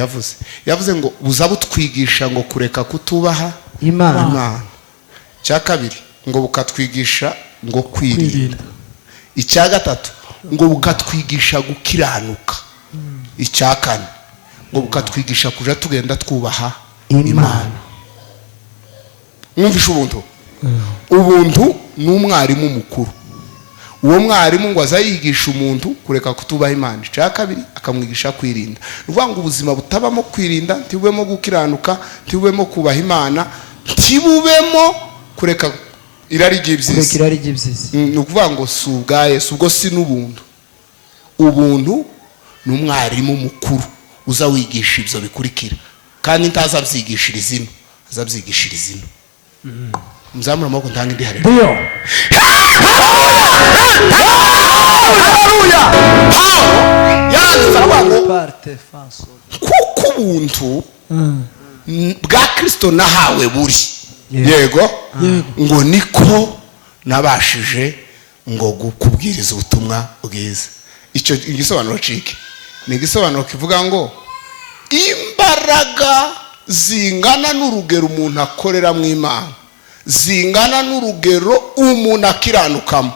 yavuze ngo buza butwigisha ngo kureka kutubaha Imana. Cya kabiri ngo bukatwigisha ngo kwirinda. Icya gatatu ngo bukatwigisha gukiranuka. Icya kane ngo bukatwigisha kuja tugenda twubaha Imana. Mwumvishe ubuntu? Ubuntu ni umwarimu mukuru. Uwo mwarimu ngo azayigisha umuntu kureka kutubaha Imana. Icya kabiri akamwigisha kwirinda. Nuvuga ngo ubuzima butabamo kwirinda, ntibubemo gukiranuka, ntibubemo kubaha Imana, ntibubemo kureka irari ry'ibyiza. Ni ukuvuga ngo si ubwa Yesu, ubwo si n'ubuntu. Ubuntu ni umwarimu mukuru uza wigisha ibyo bikurikira, kandi ntazabyigishiriza ino, azabyigishiriza ino. Muzamura amaboko ntanga indi haleluya. Haleluya. Kuko ubuntu bwa Kristo nahawe buri. Yego. Ngo niko nabashije ngo gukubwiriza ubutumwa bwiza. Icyo igisobanuro cike ni igisobanuro kivuga ngo imbaraga zingana n'urugero umuntu akorera mu Imana, zingana n'urugero umuntu akiranukamo,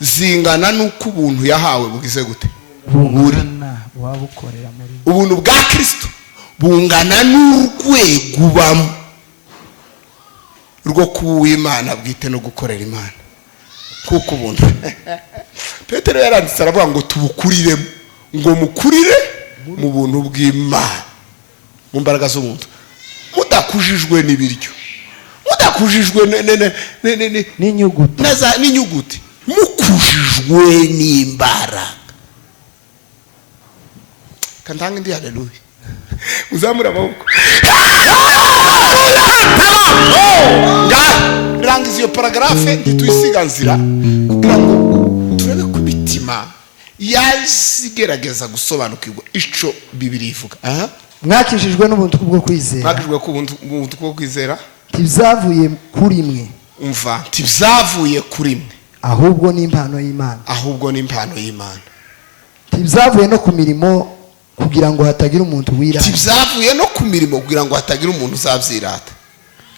zingana n'uko ubuntu yahawe bugize gute? Buri. Ubuntu bwa Kristo bungana n'urwego ubamo rwo kuba Imana bwite no gukorera Imana. Kuko ubuntu Petero yaranditse aravuga ngo tubukuriremo, ngo mukurire mu buntu bw'Imana, mu mbaraga z'ubuntu, mudakujijwe n'ibiryo, mudakujijwe n'inyuguti, mukujijwe n'imbaraga. Kantanga ndi haleluya. Muzamura amaboko. Rangiza iyo paragrafe ntituyisiganzira kugira ngo turebe ku mitima yazigerageza gusobanukirwa ico Bibiri ivuga. Mwakijijwe n'ubuntu kubwo kwizera. Mwakijijwe ku buntu kubwo kwizera. Tivyavuye kuri mwe. Umva, tivyavuye kuri mwe, ahubwo ni impano y'Imana. Ahubwo ni impano y'Imana. Tivyavuye no ku mirimo kugira ngo hatagira umuntu wirata. Tivyavuye no ku mirimo kugira ngo hatagira umuntu uzavyirata.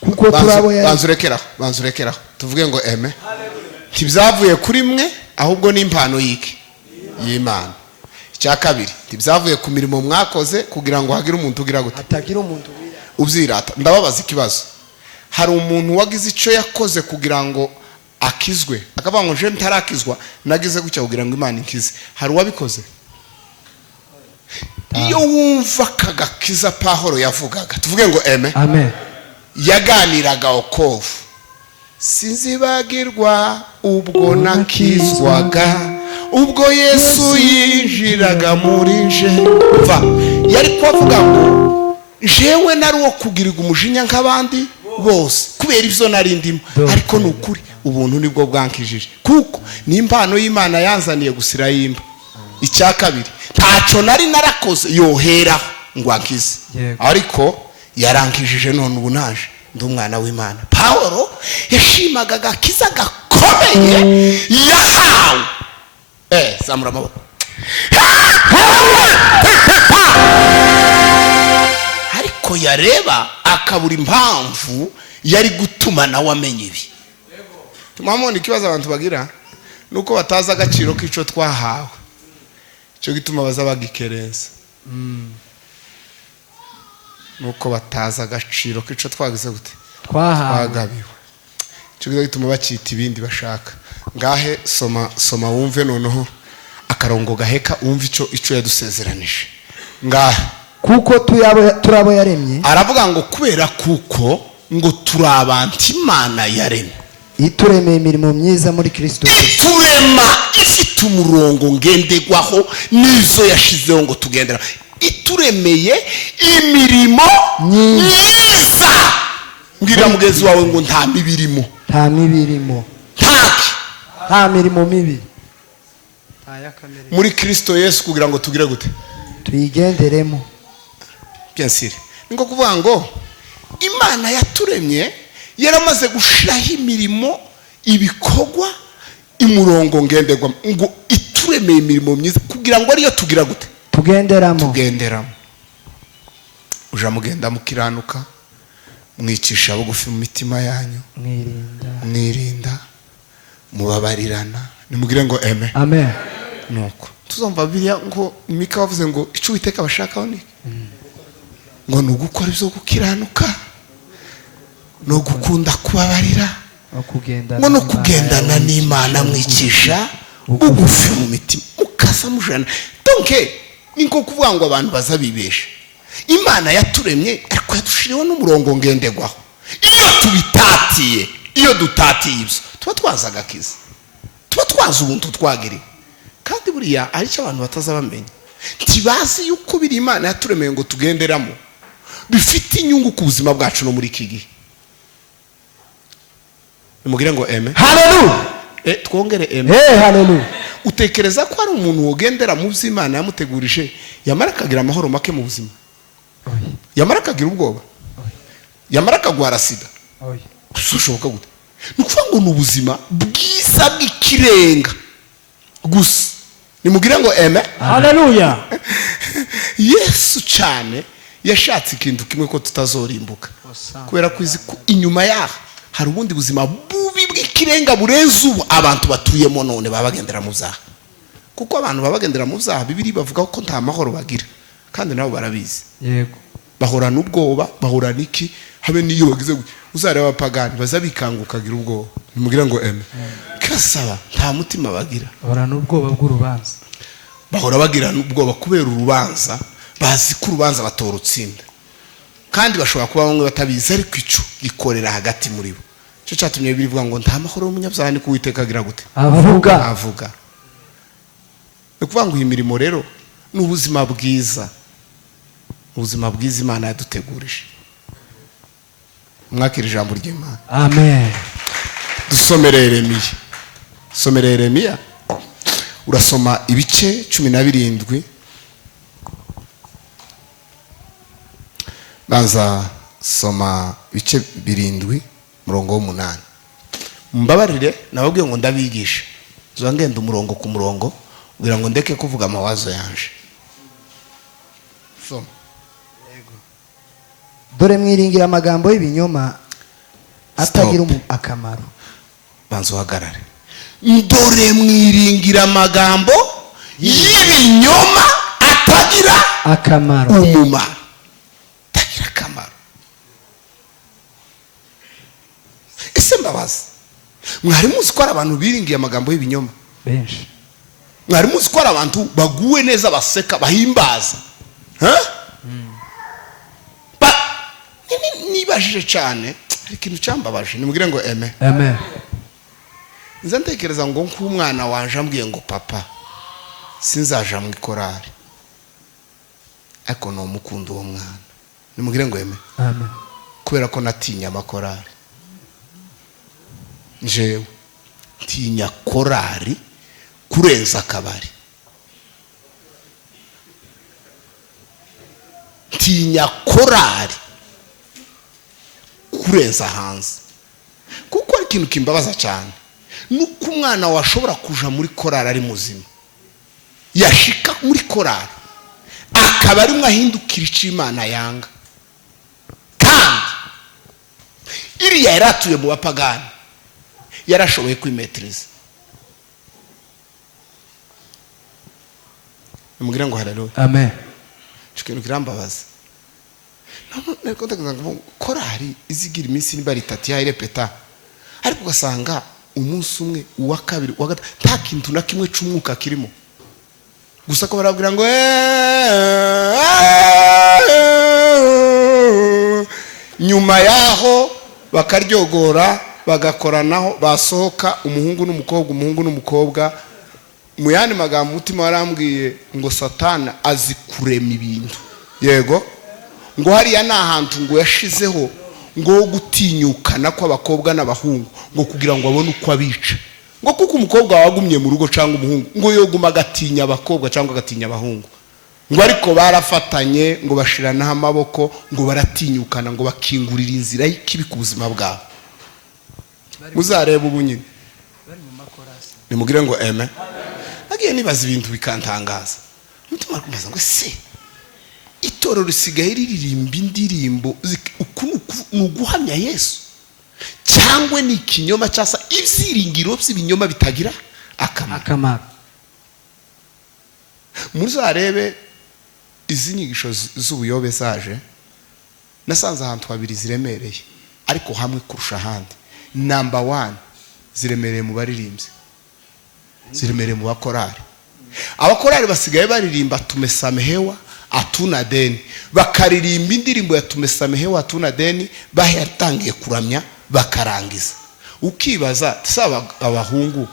Kuko turabo banzurekeraho tuvuge ngo eme. Tivyavuye kuri mwe, ahubwo ni impano y'Imana. Icya kabiri, tivyavuye ku mirimo mwakoze kugira ngo hagire umuntu ugira gute? Hatagira umuntu uvyirata. Ndababaza ikibazo. Hari umuntu wagize ico yakoze kugira ngo akizwe, akavuga ngo je ntarakizwa, nagize gutya kugira ngo Imana inkize. Hari uwabikoze? Iyo wumva kagakiza Pawulo yavugaga, tuvuge ngo eme. Amen. Yaganiraga okovu. Sinzibagirwa ubwo nakizwaga, ubwo Yesu yinjiraga muri nje. Va, yari kwavuga ngo jewe nari wo kugirirwa umujinya nk'abandi bose kubera ivyo nari ndimo, ariko nukuri ubuntu nibwo bwankijije, kuko ni impano y'Imana yanzaniye gusira yimba. Icya kabiri, ntaco nari narakoze yoheraho ngo ankize, ariko yarankijije none ubu naje ndi umwana w'Imana. Pawulo yashimaga agakiza gakomeye yahawe. Zamura amaboko. Ariko yareba akabura impamvu yari gutuma nawe amenya ibi. Tumamone ikibazo abantu bagira nuko bataza agaciro k'ico twahawe, cyo gituma baza bagikereza. Nuko bataza agaciro k'ico twagize gute? Twagabiwe. Cyo gituma bacita ibindi bashaka. Ngahe soma wumve noneho akarongo gaheka, wumve ico yadusezeranije. ngaha kuko turabo yaremye, aravuga ngo kubera kuko ngo turi abantu Imana yaremye, ituremeye imirimo myiza muri Kristo, iturema ifite umurongo ngendegwaho n'izo yashizeho ngo tugendera, ituremeye imirimo myiza. Mbwira mugenzi wawe ngo nta mibirimo, nta mibirimo, nta mirimo mibi muri Kristo Yesu kugira ngo tugire gute, tuyigenderemo. bien sûr, ngo kuvuga ngo Imana yaturemye yaramaze gushiraho imirimo, ibikorwa, imurongo ngendegwa, ngo ituremeye imirimo myiza kugira ngo ariyo tugira gute, tugenderamo. Uja mugenda mukiranuka, mwicisha bugufi mu mitima yanyu, mwirinda, mubabarirana. Nimugire ngo amen. Nuko tuzumva Bibiliya ngo Mika wavuze ngo ico Uwiteka bashakaho ni ngo nugukora ibyo gukiranuka, no gukunda kubabarira, ngo no kugendana n'Imana mwicisha bugufi mu mitima, mukasa mujana. Donc niko kuvuga ngo abantu bazabibesha. Imana yaturemye ariko yadushiriho n'umurongo ngendegwaho. Iyo dutatiye ibyo tuba twazaga kiza, tuba twaza ubuntu twagiriwe. Kandi buriya ari cyo abantu batazabamenya, ntibazi yuko biri Imana yaturemeye ngo tugenderamo bifite inyungu ku buzima bwacu no muri iki gihe. Nimugire ngo amen. Hallelujah. Twongere amen. Hallelujah. Utekereza ko ari umuntu wogendera mu by'Imana yamutegurije yamara akagira amahoro make mu buzima, yamara akagira ubwoba, yamara akagwara sida, gushoboka gute? Nukuvuga ngo n'ubuzima bwiza bw'ikirenga gusa. Nimugire ngo amen. Hallelujah. Yesu cyane yashatse ikintu kimwe ko tutazorimbuka, kubera ko izi inyuma yaho hari ubundi buzima bubi bw'ikirenga burenze ubu abantu batuyemo none babagendera mu byaha. Kuko abantu babagendera mu byaha Bibiliya bavuga ko nta mahoro bagira, kandi nabo barabizi. Yego, bahorana ubwoba, bahorana iki, habe niyo bagize uzareba abapagani bazabikanguka agira ubwoba. Nimugire ngo amen. Kasaba nta mutima bagira, bahorana ubwoba bw'urubanza, bahora bagira ubwoba kubera urubanza, bazi ko urubanza batorutsinda, kandi bashobora kuba bamwe batabizi ariko ico gikorera hagati muri bo. Cyo cyatumye bivuga ngo nta mahoro y'umunyabyaha ni Uwiteka agira gute, avuga. Ukuvuga ngo imirimo rero n'ubuzima bwiza, ubuzima bwiza Imana yadutegurije. Mwakira ijambo ry'Imana. Amen. Dusomere Yeremiya. Somera Yeremiya, urasoma ibice 17. Banza soma ibice 7 murongo w'8. Mbabarire nababwiye ngo ndabigisha, zongenda umurongo ku murongo kugira ngo ndeke kuvuga amawazo yanje. Soma. Dore mwiringira amagambo y'ibinyoma atagira akamaro. Banza uhagarare. Dore mwiringira amagambo y'ibinyoma atagira akamaro. Umumaro. Atagira akamaro. Ese mbabazi, mwari muzi ko ari abantu biringiye amagambo y'ibinyoma benshi? Mwari muzi ko ari abantu baguwe neza, baseka, bahimbaza? Nibajije cyane, hari ikintu cyambabaje. Nimugire ngo amen. Amen. Nza ntekereza ngo nk'umwana wanje ambwiye ngo papa sinzaja mu ikorari, ariko no mukunda uwo mwana. Nimugire ngo amen. Amen. Kubera ko natinya amakorari, njewe ntinya korari kurenza akabari, ntinya korari kurenza hanze. Kuko ari ikintu kimbabaza cyane, nuko umwana washobora kuja muri korari ari muzima, yashika muri korari akaba ari mwahindukira icyo Imana yanga, kandi iriya yaratuye mu bapagani yarashoboye kwimetriza. Nimugire ngo haleluya. Amen. Ikintu kirambabaza, nako ndavuga ngo korari izigira iminsi niba ari 3 ya repeta, ariko ugasanga umunsi umwe, uwa kabiri, uwa gatatu nta kintu na kimwe cy'umwuka kirimo, gusa ko barabwira ngo nyuma yaho bakaryogora bagakoranaho, basohoka umuhungu n'umukobwa. Mu yandi magambo umutima warambwiye ngo Satana azi kurema ibintu, yego, ngo hariya ni ahantu ngo yashizeho ngo gutinyukana kw'abakobwa n'abahungu, ngo kugira ngo abone uko abica, ngo kuko umukobwa wagumye mu rugo cyangwa umuhungu ngo yoguma agatinya abakobwa cyangwa agatinya abahungu, ngo ariko barafatanye ngo bashiranaho amaboko, ngo baratinyukana, ngo bakingurira inzira y'ikibi ku buzima bwabo. Muzareba ubu nyine nimugire ngo amen. Nagiye nibaza ibintu bikantangaza, umutima kumbaza ngo se itorero risigaye riririmba indirimbo ni uguhamya Yesu cyangwa ni ikinyoma cyasa ibyiringiro by'ibinyoma bitagira akamaro. Muzarebe izi nyigisho z'ubuyobe zaje, nasanze ahantu habiri ziremereye ariko hamwe kurusha ahandi. Number 1 ziremereye mu baririmbyi, ziremereye mu bakorari. Abakorari basigaye baririmba tumesamehewa hatuna deni, bakaririmba indirimbo ya tumesamehewa hatuna deni bayatangiye kuramya bakarangiza. Ukibaza saba abahungu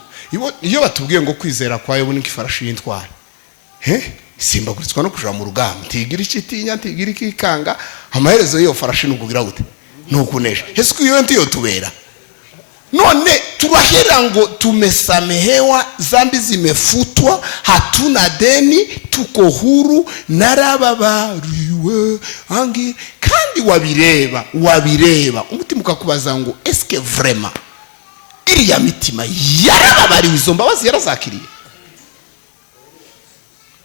iyo batubwiye ngo kwizera kwa Yobu n'ikifarashi y'intwari, simbaguritswa no kuja mu rugamba, ntigira ikitinya ntigira ikikanga, amaherezo yo farashi nukugira gute nukunesha. Ese ko iyo ntiyo tubera none turahera ngo tumesamehewa, zambi zimefutwa, hatuna deni, tuko huru, narababariwe angi. Kandi wabireba umutima ukakubaza ngo eske vraiment iriya mitima yarababariwe, izo mbabazi yarazakiriye?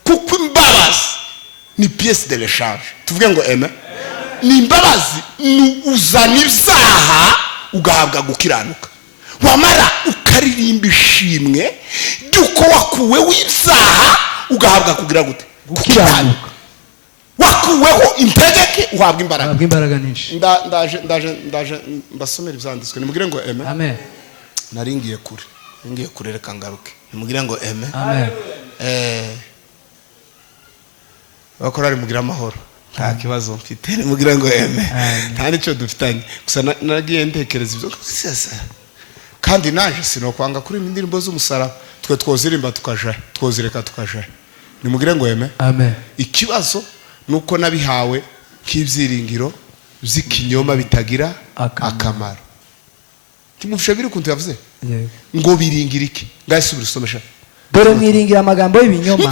Kuko imbabazi ni pièce de l'échange. Tuvuge ngo amen. Ni imbabazi uzana ibyaha ugahabwa gukiranuka, wamara ukaririmba ishimwe ryuko wakuweho ibyaha ugahabwa kugira gute gukiranuka, wakuweho integeke uhabwa imbaraga nyinshi. ndaje mbasomera ibyanditswe, nimugire ngo amen. Amen. Naringiye kure reka ngaruke, nimugire ngo amen. Amen. Bakorari mugira amahoro, nta kibazo mfite, nimugire ngo amen. Nta nicyo dufitanye, gusa nagiye ntekereza ibyo kandi naje sinokwanga kuri indirimbo z'umusaraba. Twe twozirimba twozireka tukaja, nimugire ngo amen. Amen. Ikibazo nuko nabihawe k'ibyiringiro by'ikinyoma bitagira akamaro. Timufisha biri kuntu yavuze ngo biringira iki? Ngasubira usomesha. Dore mwiringira amagambo y'ibinyoma,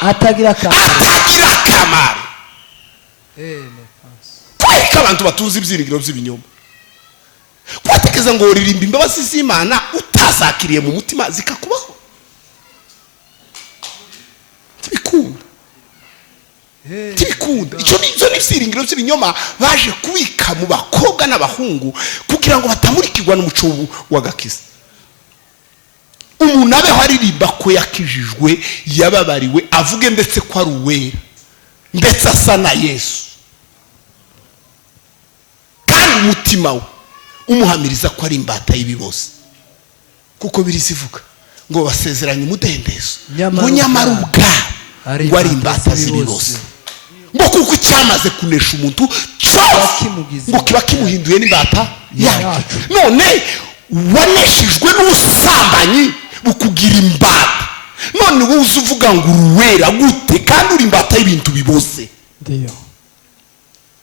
atagira akamaro. Kweka abantu batuzi ibyiringiro by'ibinyoma, kwatekeza ngo uririmba imbabazi z'Imana utazakiriye mu mutima zikakubaho. Tibikunda. Icyo ni ibyiringiro by'ibinyoma baje kubika mu bakobwa n'abahungu kugira ngo batamurikirwa n'umuco w'agakiza. Umuntu abeho aririmba ko yakijijwe, yababariwe, avuge ndetse ko ari uwera, ndetse asa na Yesu, kandi umutima we umuhamiriza ko ari imbata y'ibi bose. Kuko birizivuga ngo basezeranye umudendezo, ngo nyamara ubwabo ngo ari imbata z'ibi bose, ngo kuko cyamaze kunesha umuntu cyose ngo kiba kimuhinduye n'imbata yacu. None waneshejwe n'ubusambanyi bukugira imbata, none wowe uzuvuga ngo uruwera gute kandi uri imbata y'ibintu bibose? Ndiyo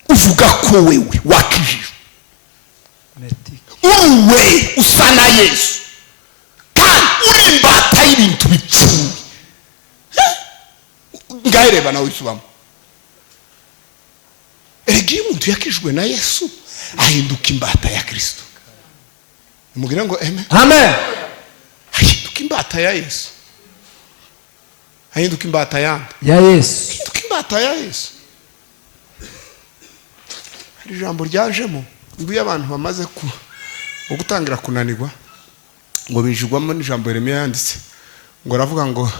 uvuga ko wewe wakijijwe, uruwe usa na Yesu, kandi uri imbata y'ibintu bipfuye. Ngahireba nawe isubamo. Erega iyo umuntu yakijwe na Yesu ahinduka imbata ya Kristo. Nimugire ngo amen. Amen. Ahinduka imbata ya Yesu, ahinduka imbata ya Yesu, ahinduka imbata ya Yesu. Hari ijambo ryajemo ngo iyo abantu bamaze gutangira kunanirwa ngo bijugwamo n'ijambo Yeremiya yanditse, ngo aravuga ngo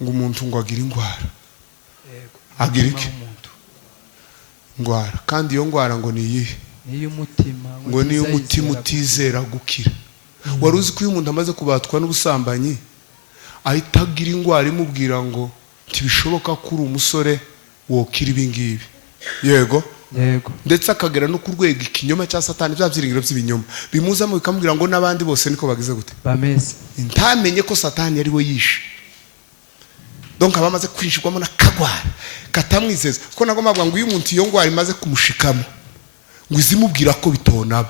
umuntu ngo agira ingwara, agira iki? Ngwara. Kandi iyo ngwara ngo ni iyihe? Ngo niyo umutima utizera gukira. Wari uzi ko iyo umuntu amaze kubatwa n'ubusambanyi ahita agira ingwara imubwira ngo ntibishoboka ko uri umusore wokira ibi ngibi? yego yego ndetse akagera no ku rwego ikinyoma cya satani bya byiringiro by'ibinyoma bimuzamo bikamubwira ngo n'abandi bose niko bagize gute bameze ntamenye ko satani yari we yishe donc abamaze kwinjirwamo n'akagwara katamwizeza kuko nagomba kuvuga ngo iyo umuntu iyo ngwara imaze kumushikamo ngo izimubwira ko bitonaba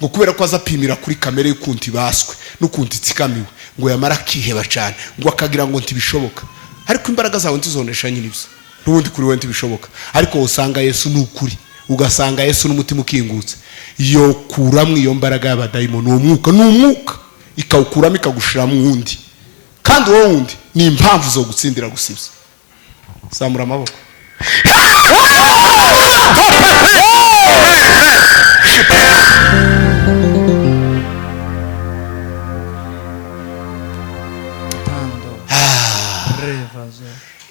ngo kubera ko azapimira kuri kamere y'ukuntu ibaswe n'ukuntu itsikamiwe ngo yamara akiheba cyane ngo akagira ngo ntibishoboka ariko imbaraga zawe ntizonesha nyine ibyo n'ubundi kuri we ntibishoboka ariko usanga Yesu ni ukuri ugasanga Yesu n'umutima ukingutse iyo kuramo iyo mbaraga y'abadayimoni uwo mwuka ni umwuka ikawukuramo ikagushira mu wundi kandi uwo wundi ni impamvu zo gutsindira gusibya zamura amaboko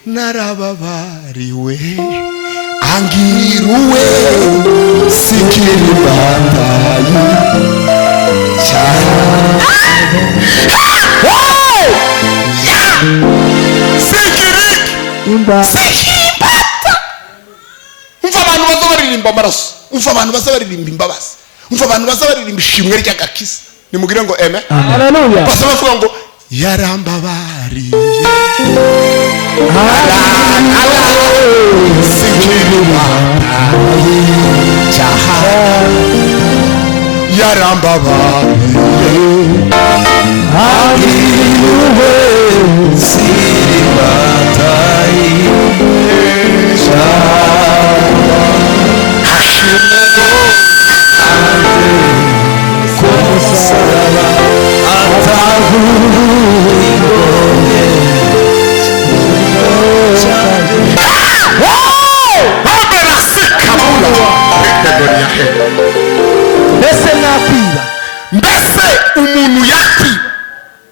narababariwe angiruwe sikiri bandayi cyane sikiri imbata umva abantu baza baririmba amaraso umva abantu baza baririmba imbabazi umva abantu baza baririmba ishimwe ry'agakiza nimugire ngo amen haleluya basa bavuga ngo yarambabariye mbese nakwiba mbese umuntu yakwiba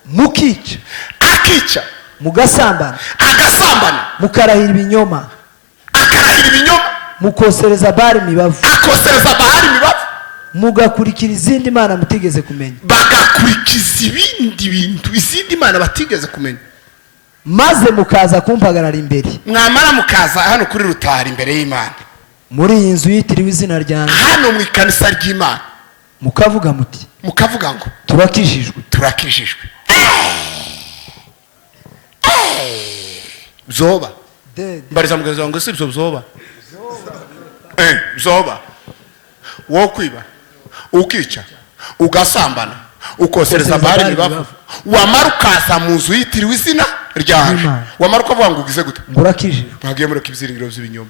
mukica akica mugasambana agasambana mukarahira ibinyoma akarahira ibinyoma mukosereza Bali imibavu akosereza Bali imibavu mugakurikira izindi mana mutigeze kumenya bagakurikiza ibindi bintu izindi mana batigeze kumenya maze mukaza kumpagarara imbere mwamara mukaza hano kuri rutari imbere y'Imana muri iyi nzu yitiriwe izina ryanjye hano mu ikanisa ry'Imana mukavuga muti mukavuga ngo turakijijwe bzoba mbariza mugenzi wangu si byo bzoba bzoba wo kwiba ukica ugasambana ukosereza Bali imibavu wamara ukaza mu nzu yitiriwe izina ryanjye wamara ukavuga ngo ugize gute ngurakijijwe ntagiye muri ibyiringiro by'ibinyoma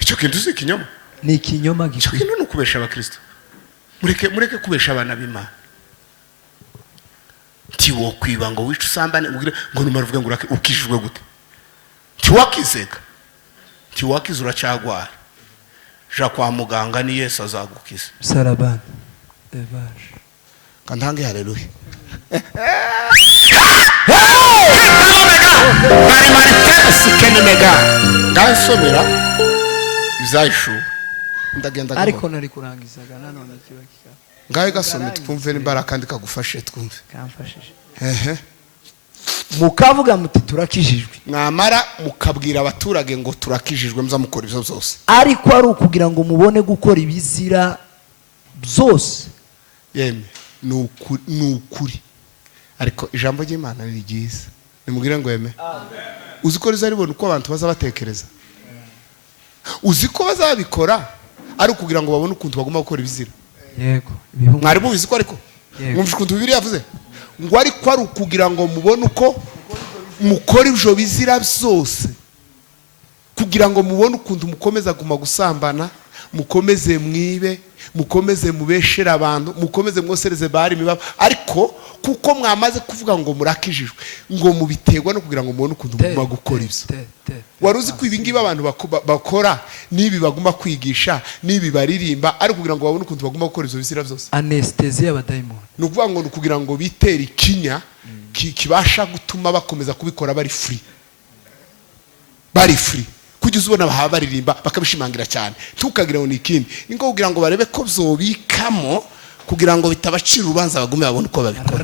icyo kintu si ikinyoma ni ikinyoma icyo kintu ni ukubesha abakristo mureke kubesha abana b'Imana ntiwo kwiba ngo wice usambane ngo numara uvuge ngo ukijijwe gute ntiwakizega ntiwakiza uracagwara ja kwa muganga ni Yesu azagukiza sarabana evaje kantange haleluya ngansomera izayishu ndagenda ariko nari kurangizaga nanone kibakika ngaye gasome twumve n'imbara kandi kagufashe twumve kamfashije mukavuga muti turakijijwe mwamara mukabwira abaturage ngo turakijijwe muzamukora ibyo byose ariko ari ukugira ngo mubone gukora ibizira byose yeme ni ukuri ariko ijambo ry'Imana ni ryiza nimubwire ngo yeme uzi ko rizaribona uko abantu baza batekereza uzi ko bazabikora ari ukugira ngo babone ukuntu bagomba gukora ibizira yego mwari mubizi ko ariko mwumvise ukuntu Bibiliya yavuze ngo ariko ari ukugira ngo mubone uko mukora ibyo bizira byose kugira ngo mubone ukuntu mukomeza guma gusambana mukomeze mwibe mukomeze mubeshera abantu mukomeze mwosereze Bali imibavu ariko kuko mwamaze kuvuga ngo murakijijwe ngo mubiterwa no kugira ngo mubone ukuntu muguma gukora ibyo wari uzi ko ibingibi abantu bakora nibi baguma kwigisha nibi baririmba ari kugira ngo babone ukuntu baguma gukora ibyo bizira byose anesthesia y'abadayimoni ni ukuvuga ngo ni kugira ngo bitere ikinya kibasha gutuma bakomeza kubikora bari free kugeza ubona baha baririmba bakabishimangira cyane ntukagira ngo ni ikindi ni ngo kugira ngo barebe ko byobikamo kugira ngo bitabacira urubanza bagume babone uko babikora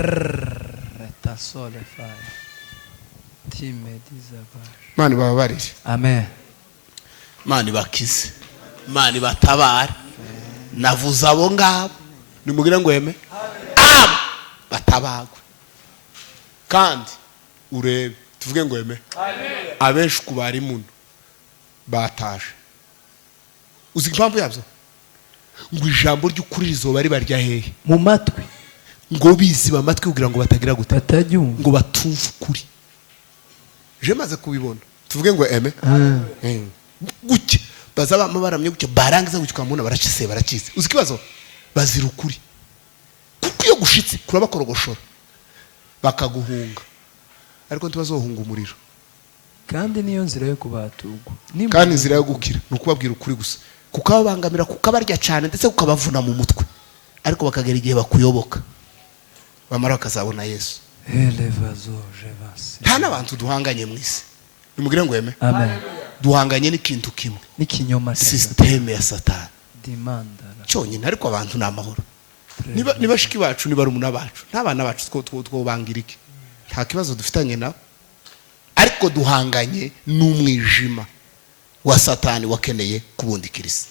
Mani bababarire amen Imana ibakize, Imana ibatabare. Navuze abo ngabo nimubwire ngo yeme abo batabagwe. Kandi urebe tuvuge ngo yeme abenshi ku bari muno bataje. Uzi impamvu yabyo? Ngo ijambo ry'ukuri rizoba ribarya hehe? mu matwi, ngo biziba amatwi kugira ngo batagira gute, batabyumva, ngo batumve ukuri. Je maze kubibona tuvuge ngo eme gutya bazaba baramye gutya barangiza gutya ukamubona baracise baracize. Uzi kibazo? Bazira ukuri. Kuko iyo gushitse kurabakorogoshora bakaguhunga, ariko ntibazohunga umuriro. kandi niyo nzira yo kubatugwa, kandi inzira yo gukira ni ukubabwira ukuri gusa, kukababangamira, kukabarya cyane ndetse kukabavuna mu mutwe, ariko bakagera igihe bakuyoboka bamara bakazabona Yesu. Nta n'abantu duhanganye mu isi nimugire ngo yeme amen, duhanganye n'ikintu kimwe, n'ikinyoma systeme ya Satani dimandara cyonyine, ariko abantu ni amahoro. Niba shiki bacu, niba rumuna bacu, n'abana bacu twobangira iki? Nta kibazo dufitanye nabo, ariko duhanganye n'umwijima wa Satani wakeneye kubundikira isi.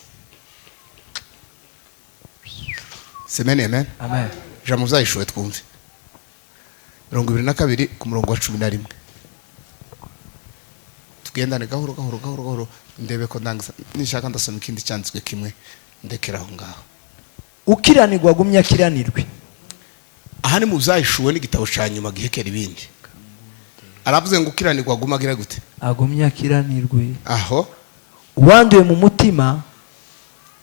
Semene amen. amen. Jambo uzayishowe twumve 22 ku murongo wa 11. Tugendane gahoro ndebe ko ndangiza, nishaka ndasoma ikindi cyanditswe kimwe ndekera aho ngaho. Ukiranirwa gumya kiranirwe. Aha ni mu uzayishowe n'igitabo cya nyuma gihekera ibindi. Aravuze ngo ukiranirwa gumagira gute? Agumya kiranirwe. Aho uwanduye mu mutima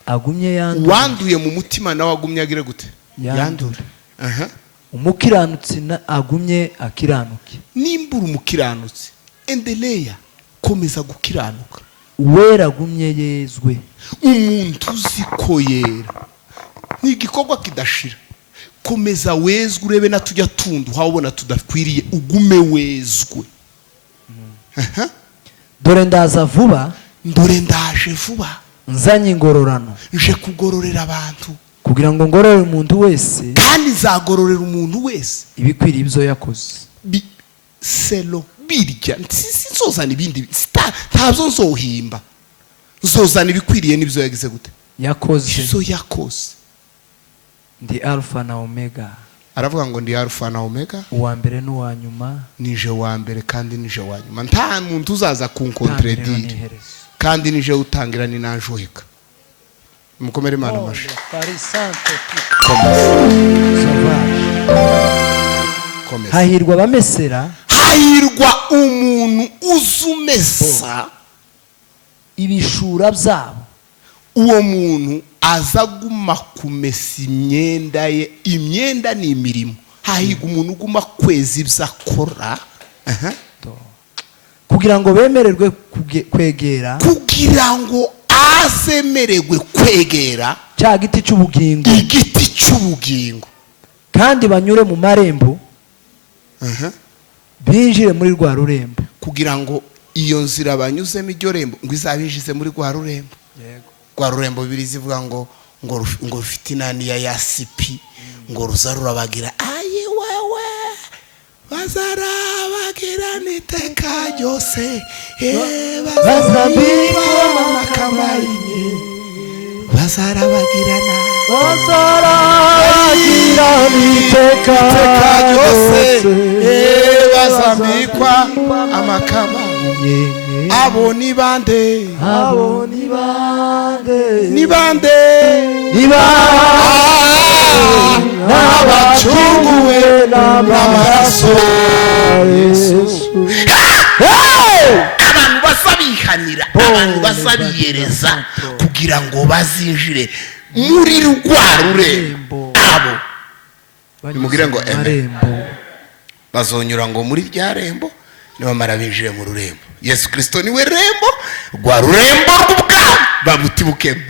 agumye yandure. Wanduye mu mutima nawe agumye agire gute? Yandure. Aha. Umukiranutsi agumye akiranuke. Nimbura umukiranutsi endeleya komeza gukiranuka. Uwera agumye yezwe. Umuntu uziko yera ni igikorwa kidashira. Komeza wezwe, urebe na tujya tundu habona tudakwiriye ugume wezwe. Dore ndaza vuba, ndore ndaje vuba, nzanye ingororano, nje kugororera abantu, kugira ngo ngororere umuntu wese, kandi nzagororera umuntu wese ibikwiriye ibyo yakoze. Selo birya sinzozana ibindi, ntabyo nzohimba, nzozana ibikwiriye n'ibyo yagize gute, yakoze. Ibyo yakoze. Ndi Alpha na Omega. Aravuga ngo ndi Alpha na Omega, uwa mbere n'uwa nyuma, nije wa mbere kandi nije wa nyuma. Nta muntu uzaza kunkontredire, kandi nije utangira ni nanjoheka. Mukomere Imana amashe. Hahirwa abamesera, hahirwa umuntu uzumesa ibishura byabo. Uwo muntu azaguma kumesa imyenda ye. Imyenda ni imirimo. Hahirwa umuntu uguma kweza ibyo akora, kugira ngo bemererwe kwegera, kugira ngo azemererwe kwegera cya giti cy'ubugingo, igiti cy'ubugingo, kandi banyure mu marembo, binjire muri rwa rurembo. kugira ngo iyo nzira banyuzemo iryo rembo ngo izabinjize muri rwa rurembo. Rwa rurembo bibiri zivuga ngo rufite inani ya yasipi, ngo ruza rurabagira ayi wewe bazarabagira n'iteka ryose, bazabikwa amakamayine, bazarabagirana n'iteka ryose, bazambikwa amakamayine. Abo ni bande? Abo ni bande? Ni bande? Ni n'abacunguwe n'amaraso Yesu. Abantu basabihanira, abantu basabiyereza kugira ngo bazinjire muri rwa rurembo. Abo nimugire ngo bazonyura ngo muri rya rembo, nibamara binjire mu rurembo. Yesu Kristo niwe rembo, rwa rurembo rw'ubwami babutibukemo.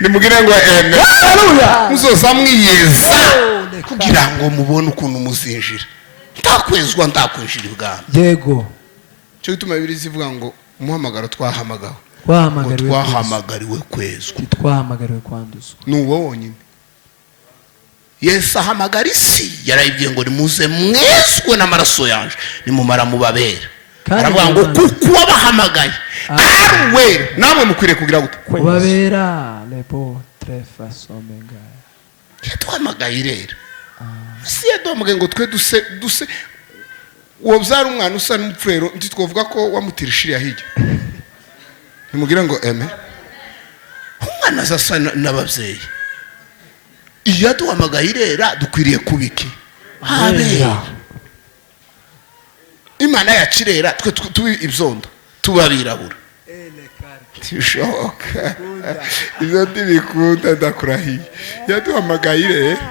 Nimugire ngo haleluya. Muzoza mwiyeza kugira ngo mubone ukuntu muzinjira. Ntakwezwa ntakwinjira ibwami. Yego. Cyo gituma Bibiliya zivuga ngo umuhamagaro twahamagawe, twahamagariwe kwezwa, twahamagariwe kwanduzwa. Nuwo wonyine. Yesu ahamagara isi, yarayibwiye ngo nimuze mwezwe n'amaraso yanje, nimumara mubabera. aravuga ngo kuko wabahamagaye ari wera namwe mukwiriye kugira gute ubabera lebo trefa somenga yatuhamagaye rero si yaduhamagaye ngo twe duse wobyara umwana usa n'umupfero ndi twavuga ko wamutirishiriye hirya nimubwire ngo eme umwana azasa n'ababyeyi iyo yaduhamagaye rero dukwiriye kubiki abera imana yacirera twe tubi ibyondo tubabirabura ntibishoboka ibyo ntibikunda ndakurahiye yaduhamagaye rero